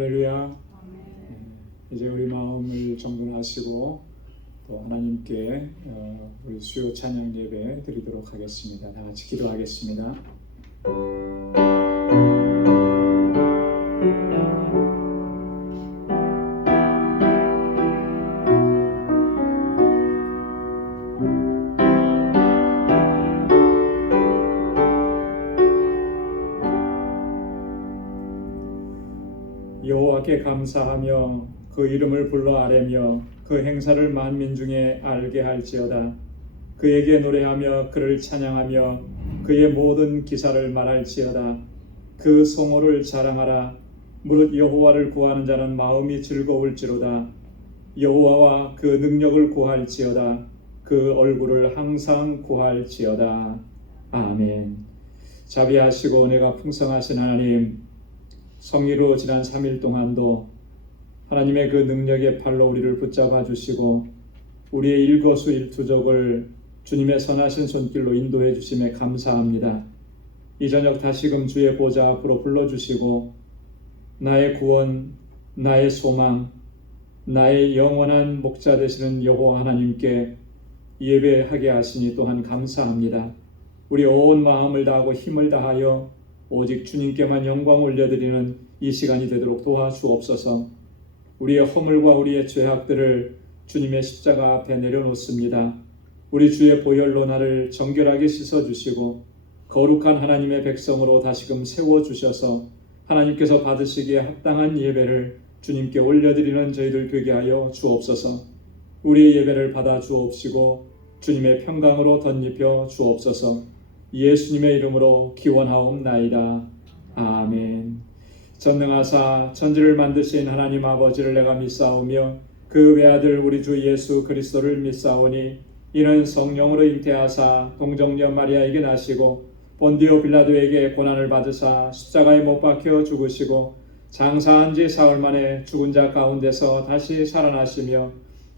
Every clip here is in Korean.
할렐루야. 이제 우리 마음을 정돈하시고 또 하나님께 우리 수요 찬양 예배 드리도록 하겠습니다. 다 같이 기도하겠습니다. 여호와께 감사하며 그 이름을 불러 아뢰며 그 행사를 만민 중에 알게 할지어다. 그에게 노래하며 그를 찬양하며 그의 모든 기사를 말할지어다. 그 성호를 자랑하라. 무릇 여호와를 구하는 자는 마음이 즐거울지로다. 여호와와 그 능력을 구할지어다. 그 얼굴을 항상 구할지어다. 아멘. 자비하시고 은혜가 풍성하신 하나님, 성의로 지난 3일 동안도 하나님의 그 능력의 팔로 우리를 붙잡아 주시고 우리의 일거수일투족을 주님의 선하신 손길로 인도해 주심에 감사합니다. 이 저녁 다시금 주의 보좌 앞으로 불러주시고 나의 구원, 나의 소망, 나의 영원한 목자 되시는 여호와 하나님께 예배하게 하시니 또한 감사합니다. 우리 온 마음을 다하고 힘을 다하여 오직 주님께만 영광 올려드리는 이 시간이 되도록 도와주옵소서. 우리의 허물과 우리의 죄악들을 주님의 십자가 앞에 내려놓습니다. 우리 주의 보혈로 나를 정결하게 씻어주시고 거룩한 하나님의 백성으로 다시금 세워주셔서 하나님께서 받으시기에 합당한 예배를 주님께 올려드리는 저희들 되게 하여 주옵소서. 우리의 예배를 받아 주옵시고 주님의 평강으로 덧입혀 주옵소서. 예수님의 이름으로 기원하옵나이다. 아멘. 전능하사 천지를 만드신 하나님 아버지를 내가 믿사오며 그 외아들 우리 주 예수 그리스도를 믿사오니 이는 성령으로 잉태하사 동정녀 마리아에게 나시고 본디오 빌라도에게 고난을 받으사 십자가에 못 박혀 죽으시고 장사한 지 사흘 만에 죽은 자 가운데서 다시 살아나시며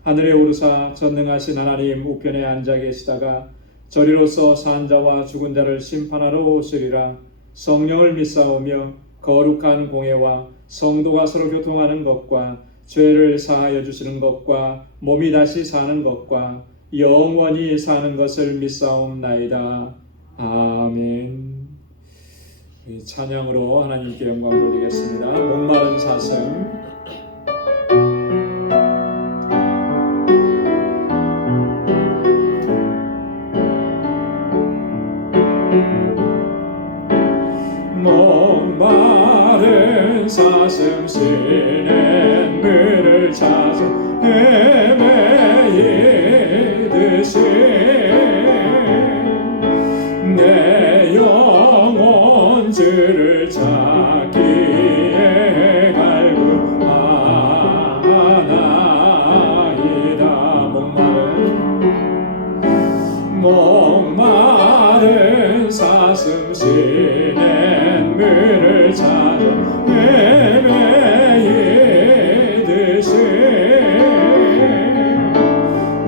하늘에 오르사 전능하신 하나님 우편에 앉아 계시다가 저리로서 산 자와 죽은 자를 심판하러 오시리라. 성령을 믿사오며 거룩한 공예와 성도가 서로 교통하는 것과 죄를 사하여 주시는 것과 몸이 다시 사는 것과 영원히 사는 것을 믿사옵나이다. 아멘. 찬양으로 하나님께 영광 돌리겠습니다. 목마른 사슴. 목마른 사슴 쉬는 물을 찾아 헤매이듯이 내 영혼 주를 찾기에 갈구하나이다. 목마른 사슴 쉬는 물을 찾아 헤매이듯이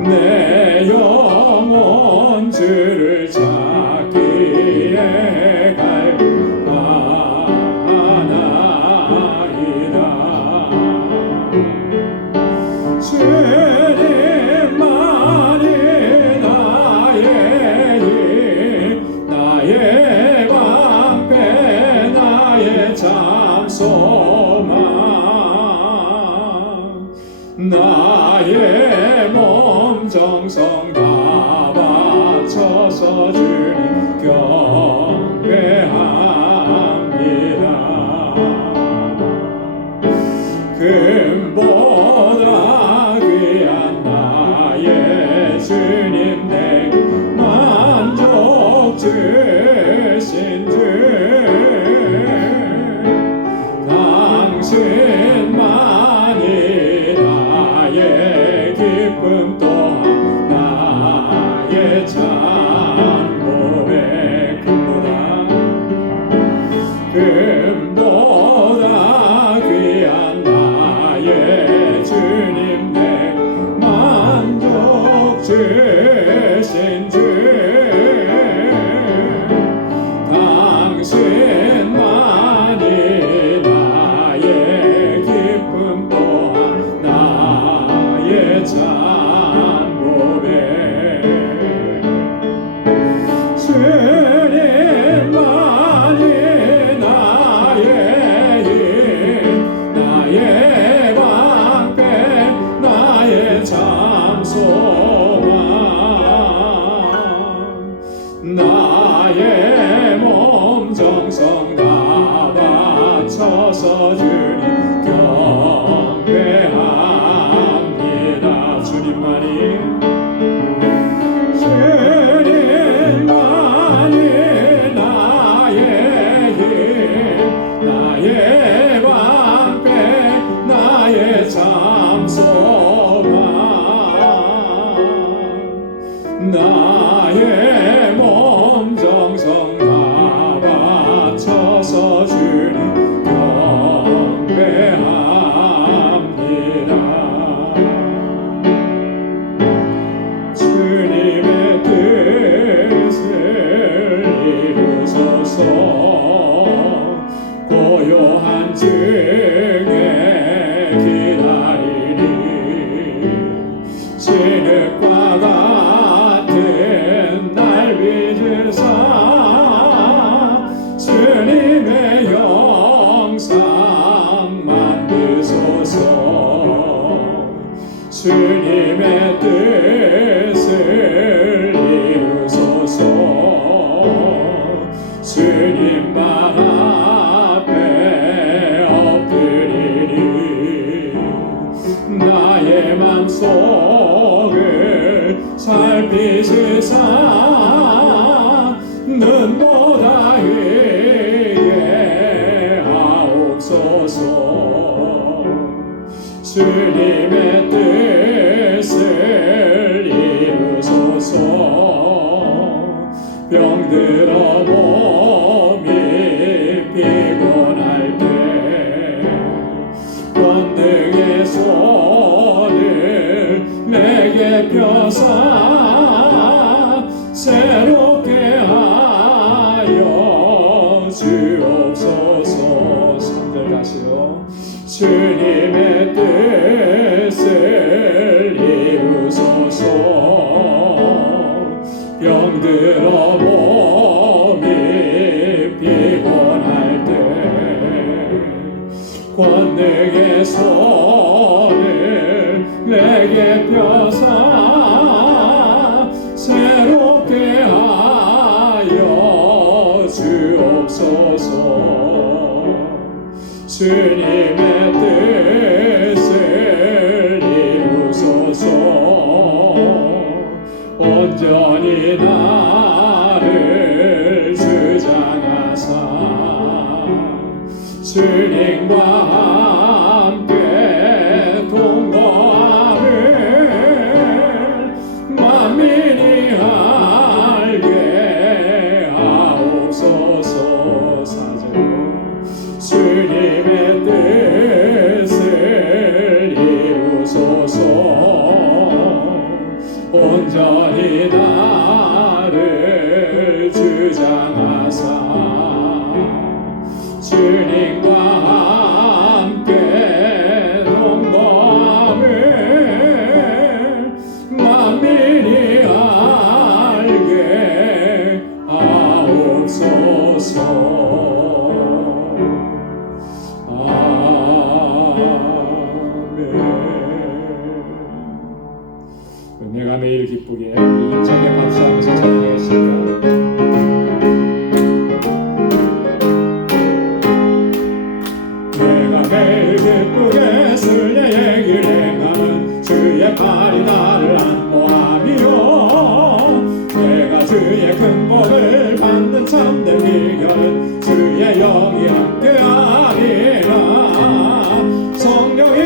내 영혼 주를 찾기에 갈구하나이다. 주님만이 나의 방패 나의 참 소망 나의 몸 정성 다 바쳐서 주님 경배합니다. 금보다 귀한 나의 주님 내게 만족 주신 주 당신만이 나의 기쁨 또한 나의 참 고백 금보다 귀한 나의 주님 내 만족 주신 주 당신만이 나의 몸에 주님만이 나의 힘 나의 방패 나의 잠소망 나의 몸 정성 다 바쳐서 주님 경배합니다. 주님만이 나의 힘 나의 방패 나의 잠소망 나의 몸 정성 다 바쳐서 주님 경배합니다. 주님의 뜻을 이루소서 고요한 중에 기다리니 진흙과 같은 날 빚으사 주님의 형상 만드소서 주님의 뜻을 이루소서 주님 말 앞에 엎드리니 나의 맘속을 살피시사 눈보다 위에 하옵소서 주님의 뜻을 이루소서 병들어 몸이 피곤할 때 권능의 손을 내게 펴사 새롭게 하여 주옵소서. 3절 다시요. 주님의 뜻을 이루소서 병들어 몸이 피곤할 때 권능의 손을 내게 펴사 새롭게 하여 주옵소서. 주님의 뜻을 이루소서 온전히 나를 주장하사 주님과 함께 동거함을 만민이 알게 하옵소서. 사제로 주님의 뜻을 이루소서 온전히 나를 주장하사 주님과 함께 동거함을 만민이 알게 하옵소서. 내가 매일 기쁘게 힘차게 박수하면서 찬양하겠습니다. 내가 매일 기쁘게 순례의 길 행하는 주의 팔이 나를 안보하며 내가 주의 큰 복을 받는 참된 비결은 주의 영이 함께하리라. 성령이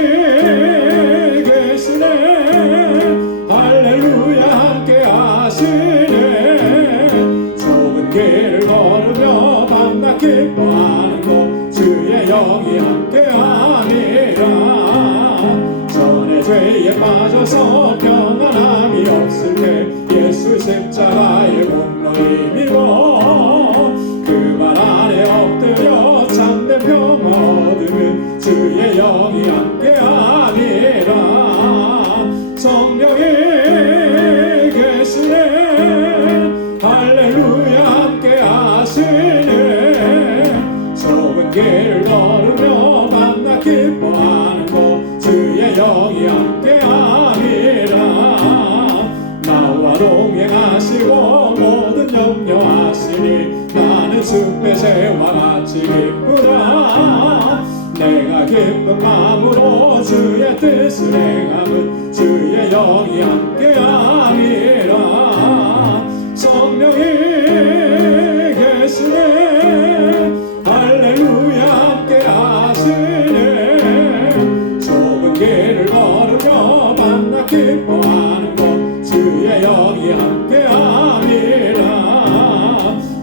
할렐루야 함께 하시네. 좁은 길을 걸으며 밤낮 기뻐하는 곳 주의 영이 함께 하니라. 전에 죄에 빠져서 평안함이 없을 때 예수 십자가의 공로 힘입어 그 말 아래 엎드려 참된 평화 얻으면 주의 영이 함께 하니라. 성령 성령이 계시네 할렐루야 함께 하시네 좁은 길을 걸으며 만나 기뻐하는 곳 주의 영이 함께 함이라 나와 동행하시고 모든 염려하시니 나는 숲의 새와 같이 기쁘다 내가 기쁜 마음으로 주의 뜻을 행함은 주의 영이 함께함이라 성령이 계시네 할렐루야 함께하시네 좁은 길을 걸으며 만나 기뻐하는 곳 주의 영이 함께함이라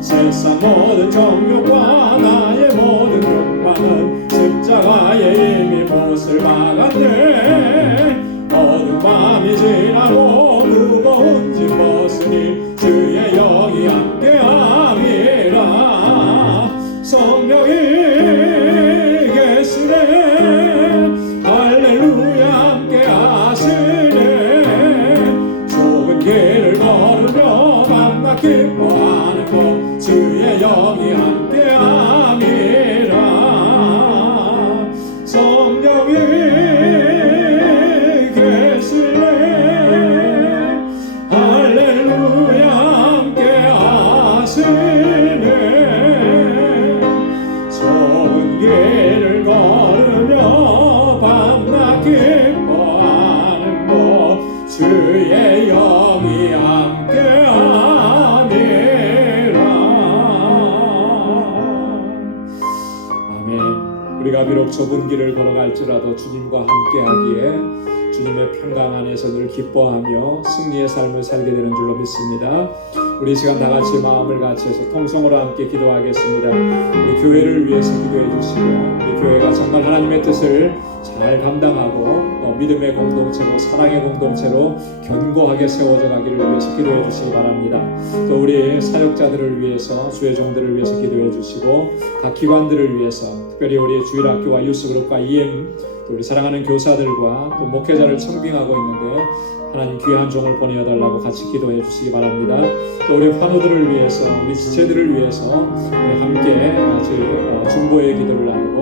세상 모든 정욕과 나의 모든 욕망은 십자가에 이미 못을 박았네 어두운 밤이 지나고 무거운 짐 벗으니 주의 영이 함께함이라 성령이 계시네 할렐루야 함께하시네 좁은 길을 걸으며 만나 기뻐하는 곳 주의 영이 함께함이라 성령이 계시네 할렐루야 함께하시네 좁은 길을 걸으며 밤낮 기뻐하는 곳 주의 영이 함께함이라 아멘. 우리가 비록 좁은 길을 걸어갈지라도 주님과 함께하기에 주님의 평강 안에서 늘 기뻐하며 승리의 삶을 살게 되는 줄로 믿습니다. 우리 시간 다 같이 마음을 같이 해서 통성으로 함께 기도하겠습니다. 우리 교회를 위해서 기도해 주시고 우리 교회가 정말 하나님의 뜻을 잘 감당하고 믿음의 공동체로 사랑의 공동체로 견고하게 세워져 가기를 위해서 기도해 주시기 바랍니다. 또 우리 사역자들을 위해서 주의 종들을 위해서 기도해 주시고 각 기관들을 위해서 특별히 우리 주일학교와 유스그룹과 EM 또 우리 사랑하는 교사들과 또 목회자를 청빙하고 있는데 하나님 귀한 종을 보내어달라고 같이 기도해 주시기 바랍니다. 또 우리 환우들을 위해서 우리 지체들을 위해서 우리 함께 같이 중보의 기도를 나누고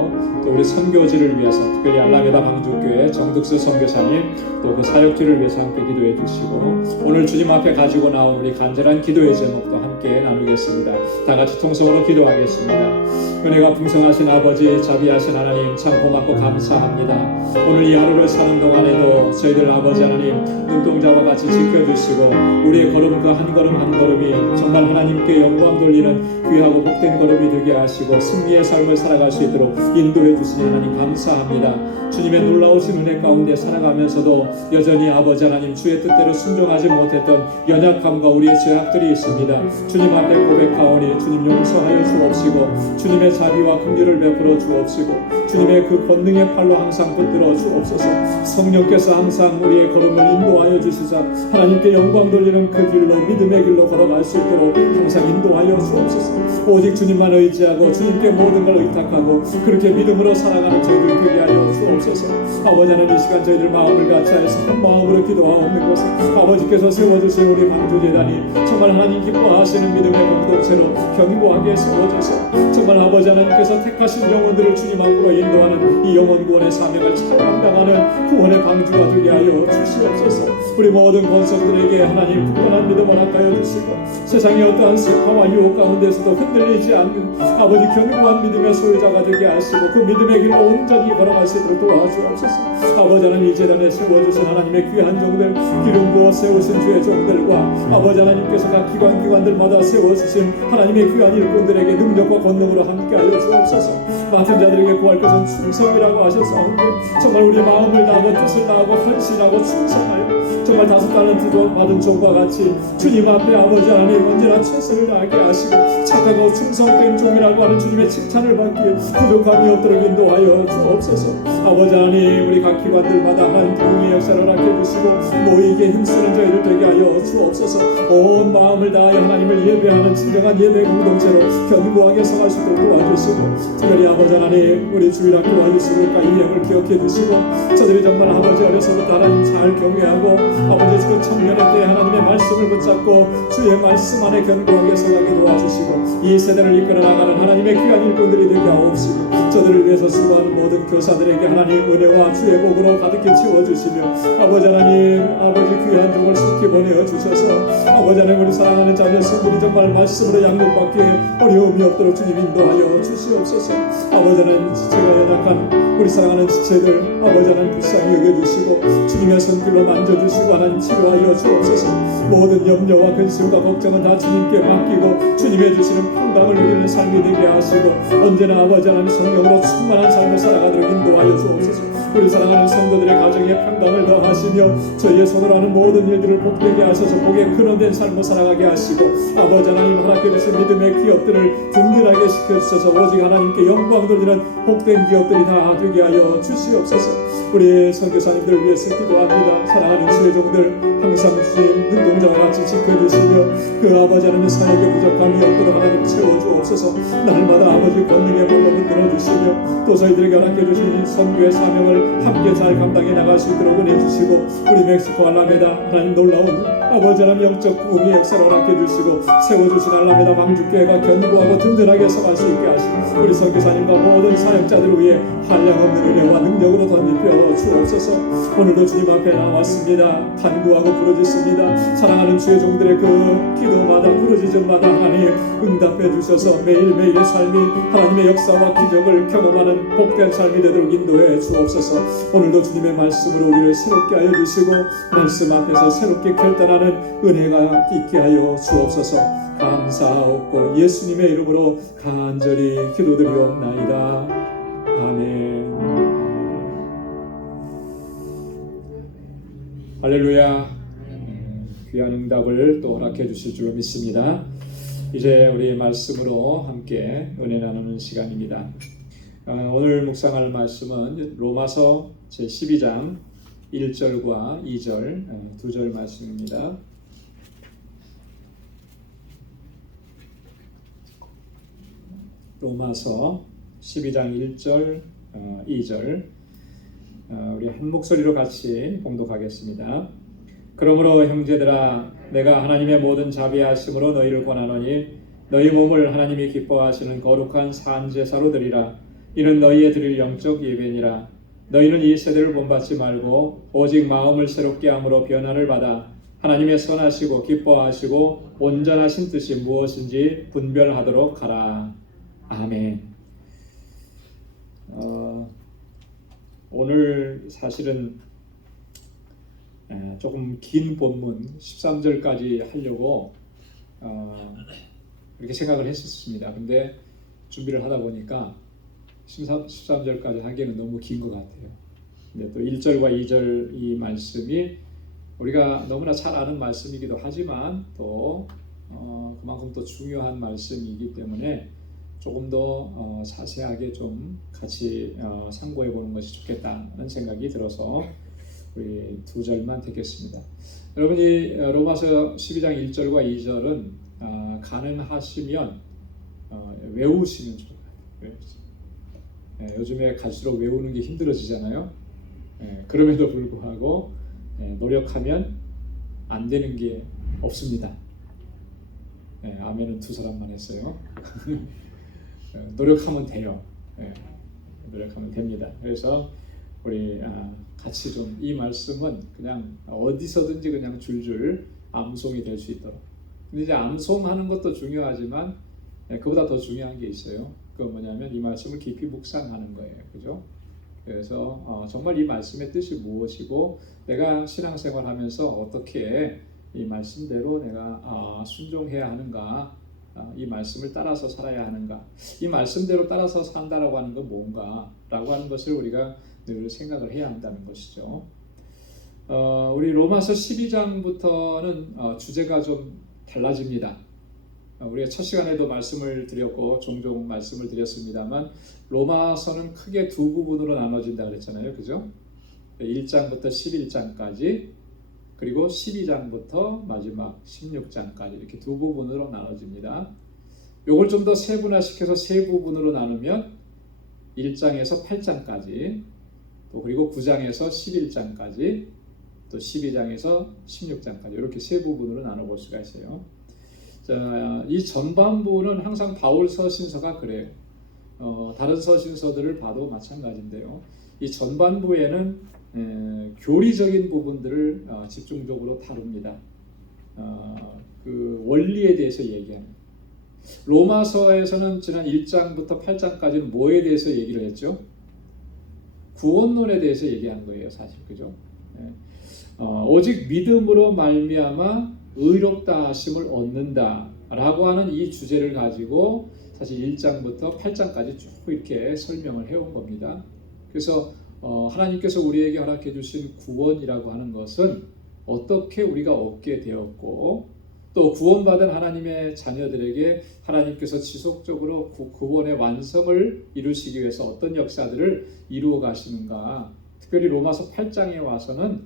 또 우리 선교지를 위해서 특별히 알라메다 방주교회 정득수 선교사님 또 그 사역지를 위해서 함께 기도해 주시고 오늘 주님 앞에 가지고 나온 우리 간절한 기도의 제목도 함께 나누겠습니다. 다 같이 통성으로 기도하겠습니다. 은혜가 풍성하신 아버지 자비하신 하나님 참 고맙고 감사합니다. 오늘 이 하루를 사는 동안에도 저희들 아버지 하나님 눈동자와 같이 지켜주시고 우리의 걸음 그 한 걸음 한 걸음이 정말 하나님께 영광 돌리는 귀하고 복된 걸음이 되게 하시고 승리의 삶을 살아갈 수 있도록 인도해 주시니 하나님 감사합니다. 주님의 놀라우신 은혜 가운데 살아가면서도 여전히 아버지 하나님 주의 뜻대로 순종하지 못했던 연약함과 우리의 죄악들이 있습니다. 주님 앞에 고백하오니 주님 용서하여 주옵시고 주님의 자비와 긍휼을 베풀어 주옵시고 주님의 그 권능의 팔로 항상 붙들어 주옵소서. 성령께서 항상 우리의 걸음을 인도하여 주시자 하나님께 영광 돌리는 그 길로 믿음의 길로 걸어갈 수 있도록 항상 인도하여 주옵소서. 오직 주님만 의지하고 주님께 모든 걸 의탁하고 그렇게 믿음으로 살아가는 저희들 되게 하여 주옵소서. 아버지 하나님 이 시간 저희들 마음을 같이하여서 한 마음으로 기도하옵는 것은 아버지께서 세워주신 우리 방주재단이 정말 하나님 기뻐하시는 믿음의 공동체로 견고하게 세워져서 정말 아버지 하나님께서 택하신 영혼들을 주님 앞으로 인도하는 이 영혼 구원의 사명을 잘 감당하는 구원의 방주가 되게 하여 주시옵소서. 우리 모든 권속들에게 하나님 굳건한 믿음을 허락하여 주시고 세상의 어떠한 세파와 유혹 가운데서도 흔들리지 않는 아버지 견고한 믿음의 소유자가 되게 하시고 그 믿음의 길로 온전히 걸어갈 수 있도록 도와주옵소서. 아버지 하나님 이 재단에 세워주신 하나님의 귀한 종들 기름 부어 세우신 주의 종들과 아버지 하나님께서 각 기관들마다 세워주신 하나님의 귀한 일꾼들에게 능력과 권능으로 함께하여 주옵소서. 맡은 자들에게 구할 것은 충성이라고 하셨사오니 정말 우리 마음을 다하고 뜻을 다하고 헌신하고 충성하여 정말 5달란트 받은 종과 같이 주님 앞에 아버지 하나님 언제나 최선을 다하게 하시고 착하고 충성된 종이라고 하는 주님의 칭찬을 받기에 부족함이 없도록 인도하여 주옵소서. 아버지 하나님 우리 각 기관들마다 하나님 부흥의 역사를 허락해 주시고 모이게 힘쓰는 저희들 되게 하여 주옵소서. 온 마음을 다하여 하나님을 예배하는 진정한 예배 공동체로 견고하게 서갈 수 있도록 도와주시고 특별히 아버지 하나님 우리 주일학교와 유스그룹과 이행을 기억해 주시고 저들이 정말 아버지 어려서부터 하나님 잘 경외하고 아버지 그 청년의 때에 하나님의 말씀을 붙잡고 주의 말씀 안에 견고하게 서가게 도와주시고 이 세대를 이끌어 나가는 하나님의 귀한 일꾼들이 되게 하옵시고 저들을 위해서 수고하는 모든 교사들에게 하나님 은혜와 주의 복으로 가득히 채워주시며 아버지 하나님 아버지 귀한 종을 속히 보내어 주셔서 아버지 하나님 우리 사랑하는 자녀 성들이 정말 말씀으로 양육받기에 어려움이 없도록 주님 인도하여 주시옵소서. 아버지 하나님 지체가 연약한 우리 사랑하는 지체들 아버지 하나님 불쌍히 여겨주시고 주님의 손길로 만져주시고 하나님 치료하여 주옵소서. 모든 염려와 근심과 걱정은 다 주님께 맡기고 주님의 주시는 평강을 누리는 삶이 되게 하시고 언제나 아버지 하나님 성령으로 충만한 삶을 살아가도록 인도하여 주옵소서. 우리 사랑하는 성도들의 가정에 평강을 더하시며 저희의 손으로 하는 모든 일들을 복되게 하셔서 복에 근원된 삶을 살아가게 하시고 아버지 하나님 허락해 주신 믿음의 기업들을 든든하게 시켜주셔서 오직 하나님께 영광 돌리는 복된 기업들이 다 되게 하여 주시옵소서. 우리 선교사님들을 위해서 기도합니다. 사랑하는 주의 종들 항상 주님 눈동자와 같이 지켜주시며 그 아버지 하나님의 사역에 부족함이 없도록 하나님 채워주옵소서. 날마다 아버지 권능의 볼로 붙들어 주시며 또 저희들에게 허락해 주신 선교의 사명을 함께 잘 감당해 나갈 수 있도록 은혜 주시고 우리 멕시코 알라메다 하나님 놀라운 아버지 하나님 영적 부흥의 역사를 허락해 주시고 세워주신 알라메다 방주교회가 견고하고 든든하게 서갈 수 있게 하시고 우리 선교사님과 모든 사역자들을 위해 한량없는 은혜와 능력으로 덧입혀 주옵소서. 오늘도 주님 앞에 나왔습니다. 간구하고 부르짖습니다. 사랑하는 주의 종들의 그 기도마다 부르짖음마다 하나님 응답해 주셔서 매일매일의 삶이 하나님의 역사와 기적을 경험하는 복된 삶이 되도록 인도해 주옵소서. 오늘도 주님의 말씀으로 우리를 새롭게 하여 주시고 말씀 앞에서 새롭게 결단하는 은혜가 있게 하여 주옵소서. 감사하옵고 예수님의 이름으로 간절히 기도드리옵나이다. 아멘. 할렐루야. 귀한 응답을 또 허락해 주실 줄 믿습니다. 이제 우리 말씀으로 함께 은혜 나누는 시간입니다. 오늘 묵상할 말씀은 로마서 제12장 1절과 2절 두 절 말씀입니다. 로마서 12장 1절 2절 우리 한 목소리로 같이 봉독하겠습니다. 그러므로 형제들아 내가 하나님의 모든 자비하심으로 너희를 권하노니 너희 몸을 하나님이 기뻐하시는 거룩한 산제사로 드리라. 이는 너희의 드릴 영적 예배니라. 너희는 이 세대를 본받지 말고 오직 마음을 새롭게 함으로 변화를 받아 하나님의 선하시고 기뻐하시고 온전하신 뜻이 무엇인지 분별하도록 하라. 아멘. 오늘 사실은 조금 긴 본문 13절까지 하려고 이렇게 생각을 했었습니다. 근데 준비를 하다 보니까 13절까지 하기에는 너무 긴 것 같아요. 근데 또 1절과 2절 이 말씀이 우리가 너무나 잘 아는 말씀이기도 하지만 또 그만큼 또 중요한 말씀이기 때문에 조금 더 자세하게 좀 같이 상고해 보는 것이 좋겠다는 생각이 들어서 우리 두 절만 듣겠습니다. 여러분 이 로마서 12장 1절과 2절은 가능하시면 외우시면 좋아요. 요즘에 갈수록 외우는 게 힘들어지잖아요. 그럼에도 불구하고 노력하면 안 되는 게 없습니다. 아멘은 두 사람만 했어요. 노력하면 돼요. 노력하면 됩니다. 그래서 우리 같이 좀 이 말씀은 그냥 어디서든지 그냥 줄줄 암송이 될 수 있도록. 근데 이제 암송하는 것도 중요하지만 그보다 더 중요한 게 있어요. 그 뭐냐면 이 말씀을 깊이 묵상하는 거예요. 그죠? 그래서 정말 이 말씀의 뜻이 무엇이고 내가 신앙생활하면서 어떻게 이 말씀대로 내가 순종해야 하는가, 이 말씀을 따라서 살아야 하는가, 이 말씀대로 따라서 산다라고 하는 건 뭔가라고 하는 것을 우리가 늘 생각을 해야 한다는 것이죠. 우리 로마서 12장부터는 주제가 좀 달라집니다. 우리가 첫 시간에도 말씀을 드렸고 종종 말씀을 드렸습니다만 로마서는 크게 두 부분으로 나눠진다 그랬잖아요. 그죠? 1장부터 11장까지 그리고 12장부터 마지막 16장까지 이렇게 두 부분으로 나눠집니다. 요걸 좀 더 세분화시켜서 세 부분으로 나누면 1장에서 8장까지 또 그리고 9장에서 11장까지 또 12장에서 16장까지 이렇게 세 부분으로 나눠볼 수가 있어요. 자, 이 전반부는 항상 바울 서신서가 그래요. 다른 서신서들을 봐도 마찬가지인데요. 이 전반부에는 교리적인 부분들을 집중적으로 다룹니다. 그 원리에 대해서 얘기하는. 로마서에서는 지난 1장부터 8장까지는 뭐에 대해서 얘기를 했죠? 구원론에 대해서 얘기한 거예요, 사실. 그죠? 오직 믿음으로 말미암아 의롭다 하심을 얻는다라고 하는 이 주제를 가지고 사실 1장부터 8장까지 쭉 이렇게 설명을 해온 겁니다. 그래서 하나님께서 우리에게 허락해 주신 구원이라고 하는 것은 어떻게 우리가 얻게 되었고, 또 구원받은 하나님의 자녀들에게 하나님께서 지속적으로 구원의 완성을 이루시기 위해서 어떤 역사들을 이루어 가시는가, 특별히 로마서 8장에 와서는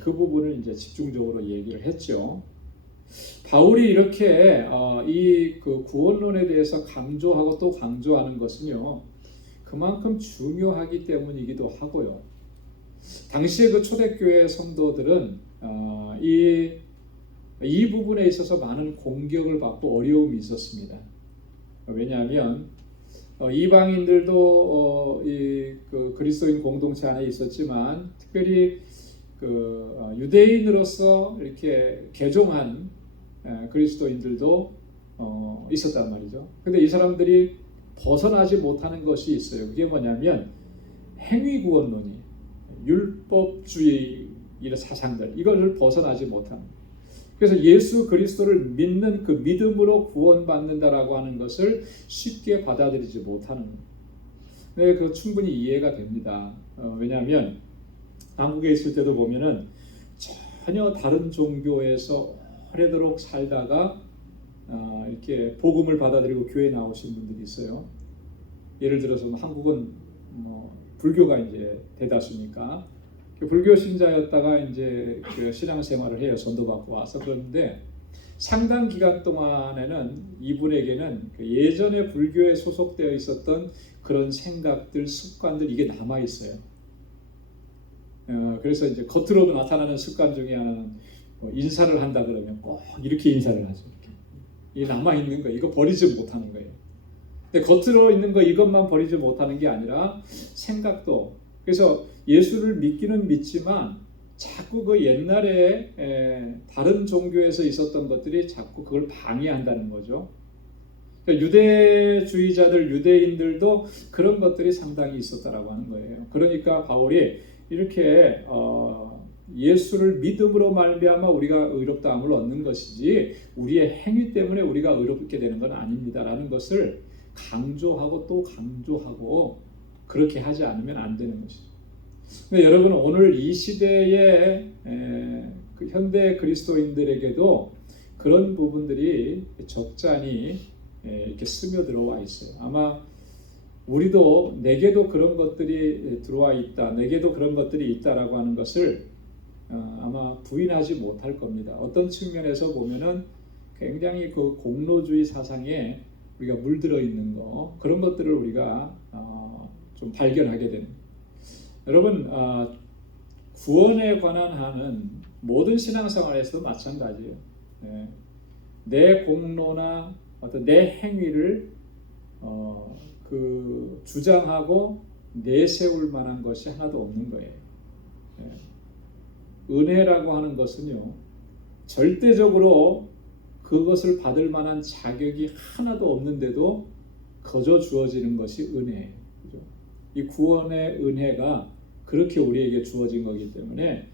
그 부분을 이제 집중적으로 얘기를 했죠. 바울이 이렇게 이 그 구원론에 대해서 강조하고 또 강조하는 것은요, 그만큼 중요하기 때문이기도 하고요. 당시에 그 초대교회 성도들은 이 부분에 있어서 많은 공격을 받고 어려움이 있었습니다. 왜냐하면 이방인들도 그 그리스도인 공동체 안에 있었지만, 특별히 그 유대인으로서 이렇게 개종한 그리스도인들도 있었단 말이죠. 근데 이 사람들이 벗어나지 못하는 것이 있어요. 그게 뭐냐면 행위구원론이, 율법주의 이런 사상들, 이걸 벗어나지 못하는. 그래서 예수 그리스도를 믿는 그 믿음으로 구원받는다라고 하는 것을 쉽게 받아들이지 못하는 거예요. 네, 그 충분히 이해가 됩니다. 왜냐하면 한국에 있을 때도 보면은 전혀 다른 종교에서 오래도록 살다가 이렇게 복음을 받아들이고 교회에 나오신 분들이 있어요. 예를 들어서 한국은 불교가 이제 대다수니까 불교 신자였다가 이제 그 신앙생활을 해요. 전도받고 와서. 그런데 상당 기간 동안에는 이분에게는 그 예전에 불교에 소속되어 있었던 그런 생각들, 습관들, 이게 남아 있어요. 그래서 이제 겉으로 나타나는 습관 중에 하나는 인사를 한다 그러면 꼭 이렇게 인사를 하죠. 이게 남아 있는 거, 이거 버리지 못하는 거예요. 근데 겉으로 있는 거 이것만 버리지 못하는 게 아니라 생각도. 그래서 예수를 믿기는 믿지만 자꾸 그 옛날에 다른 종교에서 있었던 것들이 자꾸 그걸 방해한다는 거죠. 그러니까 유대주의자들, 유대인들도 그런 것들이 상당히 있었다라고 하는 거예요. 그러니까 바울이 이렇게 예수를 믿음으로 말미암아 우리가 의롭다함을 얻는 것이지 우리의 행위 때문에 우리가 의롭게 되는 건 아닙니다라는 것을 강조하고 또 강조하고, 그렇게 하지 않으면 안 되는 것이죠. 근데 여러분, 오늘 이 시대의 그 현대 그리스도인들에게도 그런 부분들이 적잖이 이렇게 스며들어와 있어요. 아마 우리도 내게도 그런 것들이 들어와 있다, 내게도 그런 것들이 있다라고 하는 것을 아마 부인하지 못할 겁니다. 어떤 측면에서 보면은 굉장히 그 공로주의 사상에 우리가 물들어 있는 거, 그런 것들을 우리가 좀 발견하게 됩니다. 여러분, 구원에 관한 하는 모든 신앙생활에서도 마찬가지예요. 내 공로나 어떤 내 행위를 그 주장하고 내세울 만한 것이 하나도 없는 거예요. 은혜라고 하는 것은요, 절대적으로 그것을 받을 만한 자격이 하나도 없는데도 거저 주어지는 것이 은혜예요. 그죠? 이 구원의 은혜가 그렇게 우리에게 주어진 거기 때문에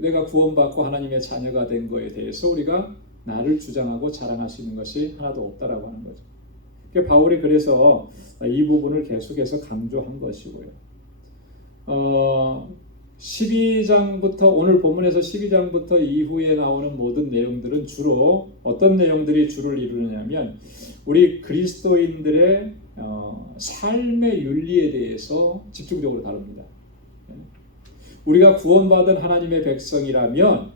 내가 구원받고 하나님의 자녀가 된 거에 대해서 우리가 나를 주장하고 자랑할 수 있는 것이 하나도 없다라고 하는 거죠. 그러니까 바울이 그래서 이 부분을 계속해서 강조한 것이고요. 12장부터 오늘 본문에서 12장부터 이후에 나오는 모든 내용들은 주로 어떤 내용들이 주를 이루느냐면 우리 그리스도인들의 삶의 윤리에 대해서 집중적으로 다룹니다. 우리가 구원받은 하나님의 백성이라면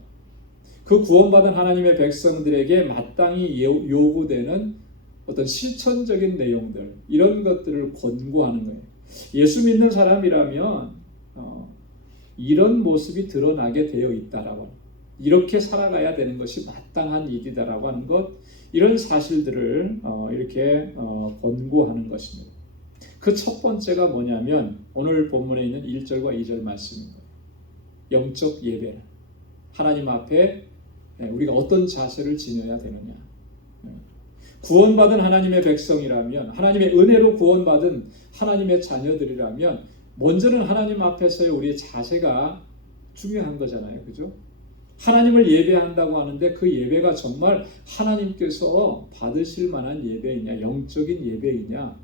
그 구원받은 하나님의 백성들에게 마땅히 요구되는 어떤 실천적인 내용들, 이런 것들을 권고하는 거예요. 예수 믿는 사람이라면 이런 모습이 드러나게 되어 있다라고, 이렇게 살아가야 되는 것이 마땅한 일이다라고 하는 것, 이런 사실들을 이렇게 권고하는 것입니다. 그 첫 번째가 뭐냐면 오늘 본문에 있는 1절과 2절 말씀입니다. 영적 예배, 하나님 앞에 우리가 어떤 자세를 지녀야 되느냐. 구원받은 하나님의 백성이라면, 하나님의 은혜로 구원받은 하나님의 자녀들이라면 먼저는 하나님 앞에서의 우리의 자세가 중요한 거잖아요. 그죠? 하나님을 예배한다고 하는데 그 예배가 정말 하나님께서 받으실 만한 예배이냐, 영적인 예배이냐,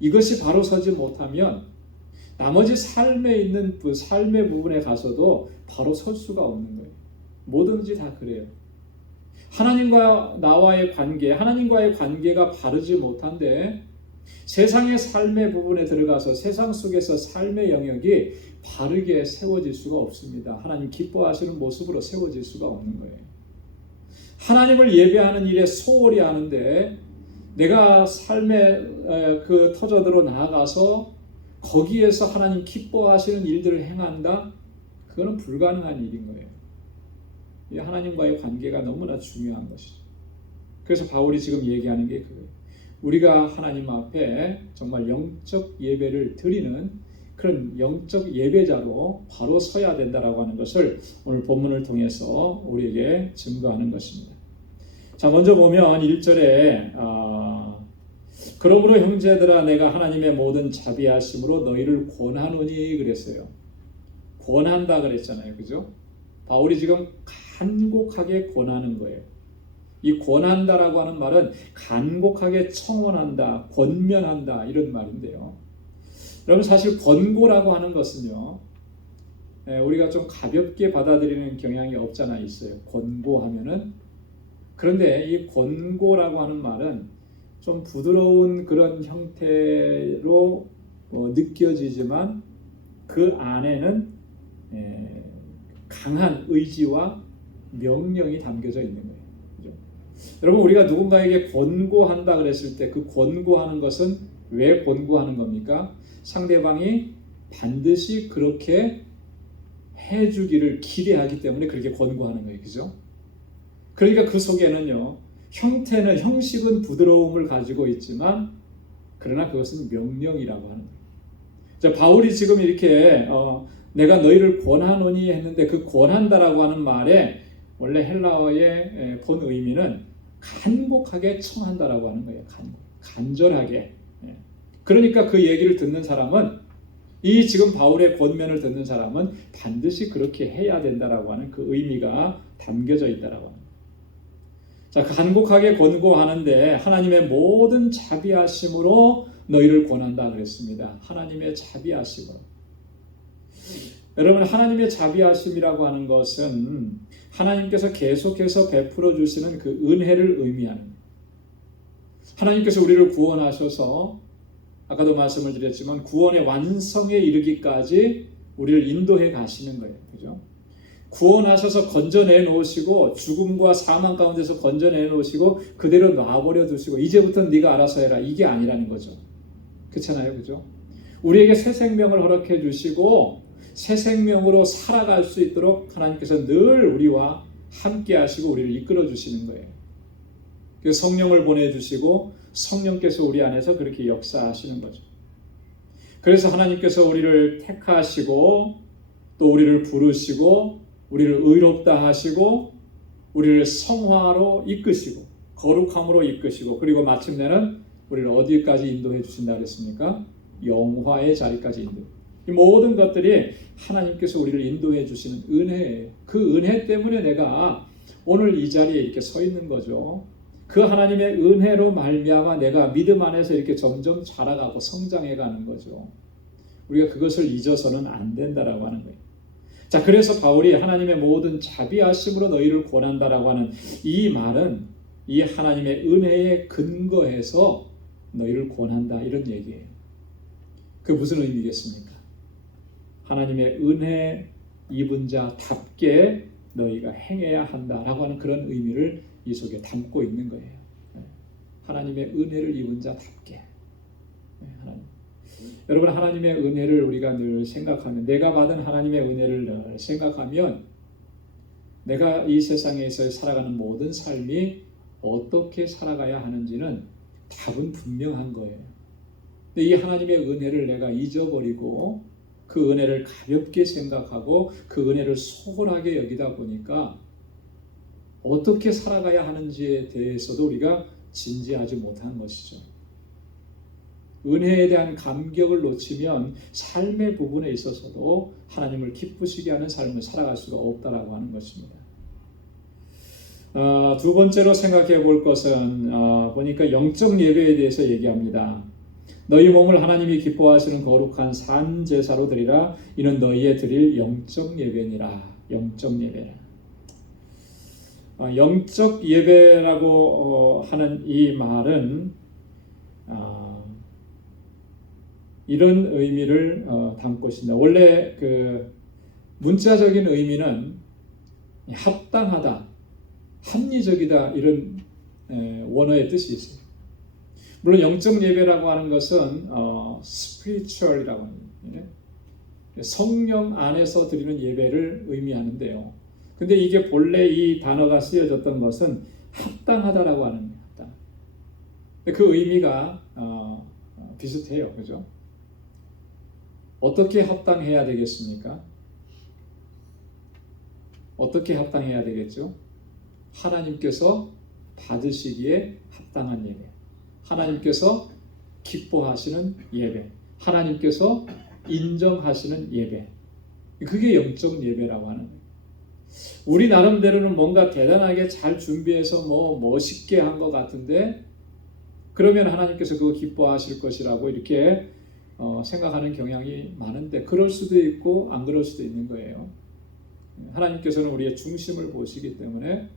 이것이 바로 서지 못하면 나머지 삶에 있는 그 삶의 부분에 가서도 바로 설 수가 없는 거예요. 뭐든지 다 그래요. 하나님과 나와의 관계, 하나님과의 관계가 바르지 못한데 세상의 삶의 부분에 들어가서 세상 속에서 삶의 영역이 바르게 세워질 수가 없습니다. 하나님 기뻐하시는 모습으로 세워질 수가 없는 거예요. 하나님을 예배하는 일에 소홀히 하는데 내가 삶의 그 터전으로 나아가서 거기에서 하나님 기뻐하시는 일들을 행한다? 그거는 불가능한 일인 거예요. 하나님과의 관계가 너무나 중요한 것이죠. 그래서 바울이 지금 얘기하는 게 그거예요. 우리가 하나님 앞에 정말 영적 예배를 드리는 그런 영적 예배자로 바로 서야 된다라고 하는 것을 오늘 본문을 통해서 우리에게 증거하는 것입니다. 자, 먼저 보면 1절에 그러므로 형제들아 내가 하나님의 모든 자비하심으로 너희를 권하노니 그랬어요. 권한다 그랬잖아요. 그죠? 바울이 지금 간곡하게 권하는 거예요. 이 권한다라고 하는 말은 간곡하게 청원한다, 권면한다 이런 말인데요. 여러분 사실 권고라고 하는 것은요, 우리가 좀 가볍게 받아들이는 경향이 없잖아 있어요. 권고하면은. 그런데 이 권고라고 하는 말은 좀 부드러운 그런 형태로 느껴지지만 그 안에는 강한 의지와 명령이 담겨져 있는 거예요. 그죠? 여러분 우리가 누군가에게 권고한다 그랬을 때 그 권고하는 것은 왜 권고하는 겁니까? 상대방이 반드시 그렇게 해주기를 기대하기 때문에 그렇게 권고하는 거예요. 그죠? 그러니까 그 속에는요, 형태는, 형식은 부드러움을 가지고 있지만 그러나 그것은 명령이라고 하는 거예요. 자, 바울이 지금 이렇게 내가 너희를 권하노니 했는데 그 권한다라고 하는 말에 원래 헬라어의 본 의미는 간곡하게 청한다라고 하는 거예요. 간절하게. 그러니까 그 얘기를 듣는 사람은, 이 지금 바울의 권면을 듣는 사람은 반드시 그렇게 해야 된다라고 하는 그 의미가 담겨져 있다라고 합니다. 자, 간곡하게 권고하는데 하나님의 모든 자비하심으로 너희를 권한다 그랬습니다. 하나님의 자비하심으로. 여러분 하나님의 자비하심이라고 하는 것은 하나님께서 계속해서 베풀어 주시는 그 은혜를 의미하는, 하나님께서 우리를 구원하셔서 아까도 말씀을 드렸지만 구원의 완성에 이르기까지 우리를 인도해 가시는 거예요. 그죠? 구원하셔서 건져내 놓으시고 죽음과 사망 가운데서 건져내 놓으시고 그대로 놔버려 두시고 이제부터 네가 알아서 해라, 이게 아니라는 거죠. 그렇잖아요. 그죠? 우리에게 새 생명을 허락해 주시고 새 생명으로 살아갈 수 있도록 하나님께서 늘 우리와 함께 하시고 우리를 이끌어 주시는 거예요. 그래서 성령을 보내주시고 성령께서 우리 안에서 그렇게 역사하시는 거죠. 그래서 하나님께서 우리를 택하시고 또 우리를 부르시고 우리를 의롭다 하시고 우리를 성화로 이끄시고 거룩함으로 이끄시고 그리고 마침내는 우리를 어디까지 인도해 주신다 그랬습니까? 영화의 자리까지 인도. 이 모든 것들이 하나님께서 우리를 인도해 주시는 은혜예요. 그 은혜 때문에 내가 오늘 이 자리에 이렇게 서 있는 거죠. 그 하나님의 은혜로 말미암아 내가 믿음 안에서 이렇게 점점 자라가고 성장해가는 거죠. 우리가 그것을 잊어서는 안 된다라고 하는 거예요. 자, 그래서 바울이 하나님의 모든 자비하심으로 너희를 권한다라고 하는 이 말은 이 하나님의 은혜에 근거해서 너희를 권한다 이런 얘기예요. 그 무슨 의미겠습니까? 하나님의 은혜 입은 자답게 너희가 행해야 한다라고 하는 그런 의미를 이 속에 담고 있는 거예요. 하나님의 은혜를 입은 자답게. 하나님. 여러분, 하나님의 은혜를 우리가 늘 생각하면, 내가 받은 하나님의 은혜를 늘 생각하면 내가 이 세상에서 살아가는 모든 삶이 어떻게 살아가야 하는지는 답은 분명한 거예요. 근데 이 하나님의 은혜를 내가 잊어버리고 그 은혜를 가볍게 생각하고 그 은혜를 소홀하게 여기다 보니까 어떻게 살아가야 하는지에 대해서도 우리가 진지하지 못한 것이죠. 은혜에 대한 감격을 놓치면 삶의 부분에 있어서도 하나님을 기쁘시게 하는 삶을 살아갈 수가 없다라고 하는 것입니다. 두 번째로 생각해 볼 것은 보니까 영적 예배에 대해서 얘기합니다. 너희 몸을 하나님이 기뻐하시는 거룩한 산 제사로 드리라. 이는 너희의 드릴 영적 예배니라. 영적 예배라. 영적 예배라고 하는 이 말은 이런 의미를 담고 있습니다. 원래 그 문자적인 의미는 합당하다, 합리적이다 이런 원어의 뜻이 있어요. 물론 영적 예배라고 하는 것은 spiritual이라고 합니다. 성령 안에서 드리는 예배를 의미하는데요. 근데 이게 본래 이 단어가 쓰여졌던 것은 합당하다라고 하는 겁니다. 그 의미가 비슷해요. 그죠? 어떻게 합당해야 되겠습니까? 어떻게 합당해야 되겠죠? 하나님께서 받으시기에 합당한 예배, 하나님께서 기뻐하시는 예배, 하나님께서 인정하시는 예배, 그게 영적 예배라고 하는 거예요. 우리 나름대로는 뭔가 대단하게 잘 준비해서 멋있게 한 것 같은데 그러면 하나님께서 그거 기뻐하실 것이라고 이렇게 생각하는 경향이 많은데 그럴 수도 있고 안 그럴 수도 있는 거예요. 하나님께서는 우리의 중심을 보시기 때문에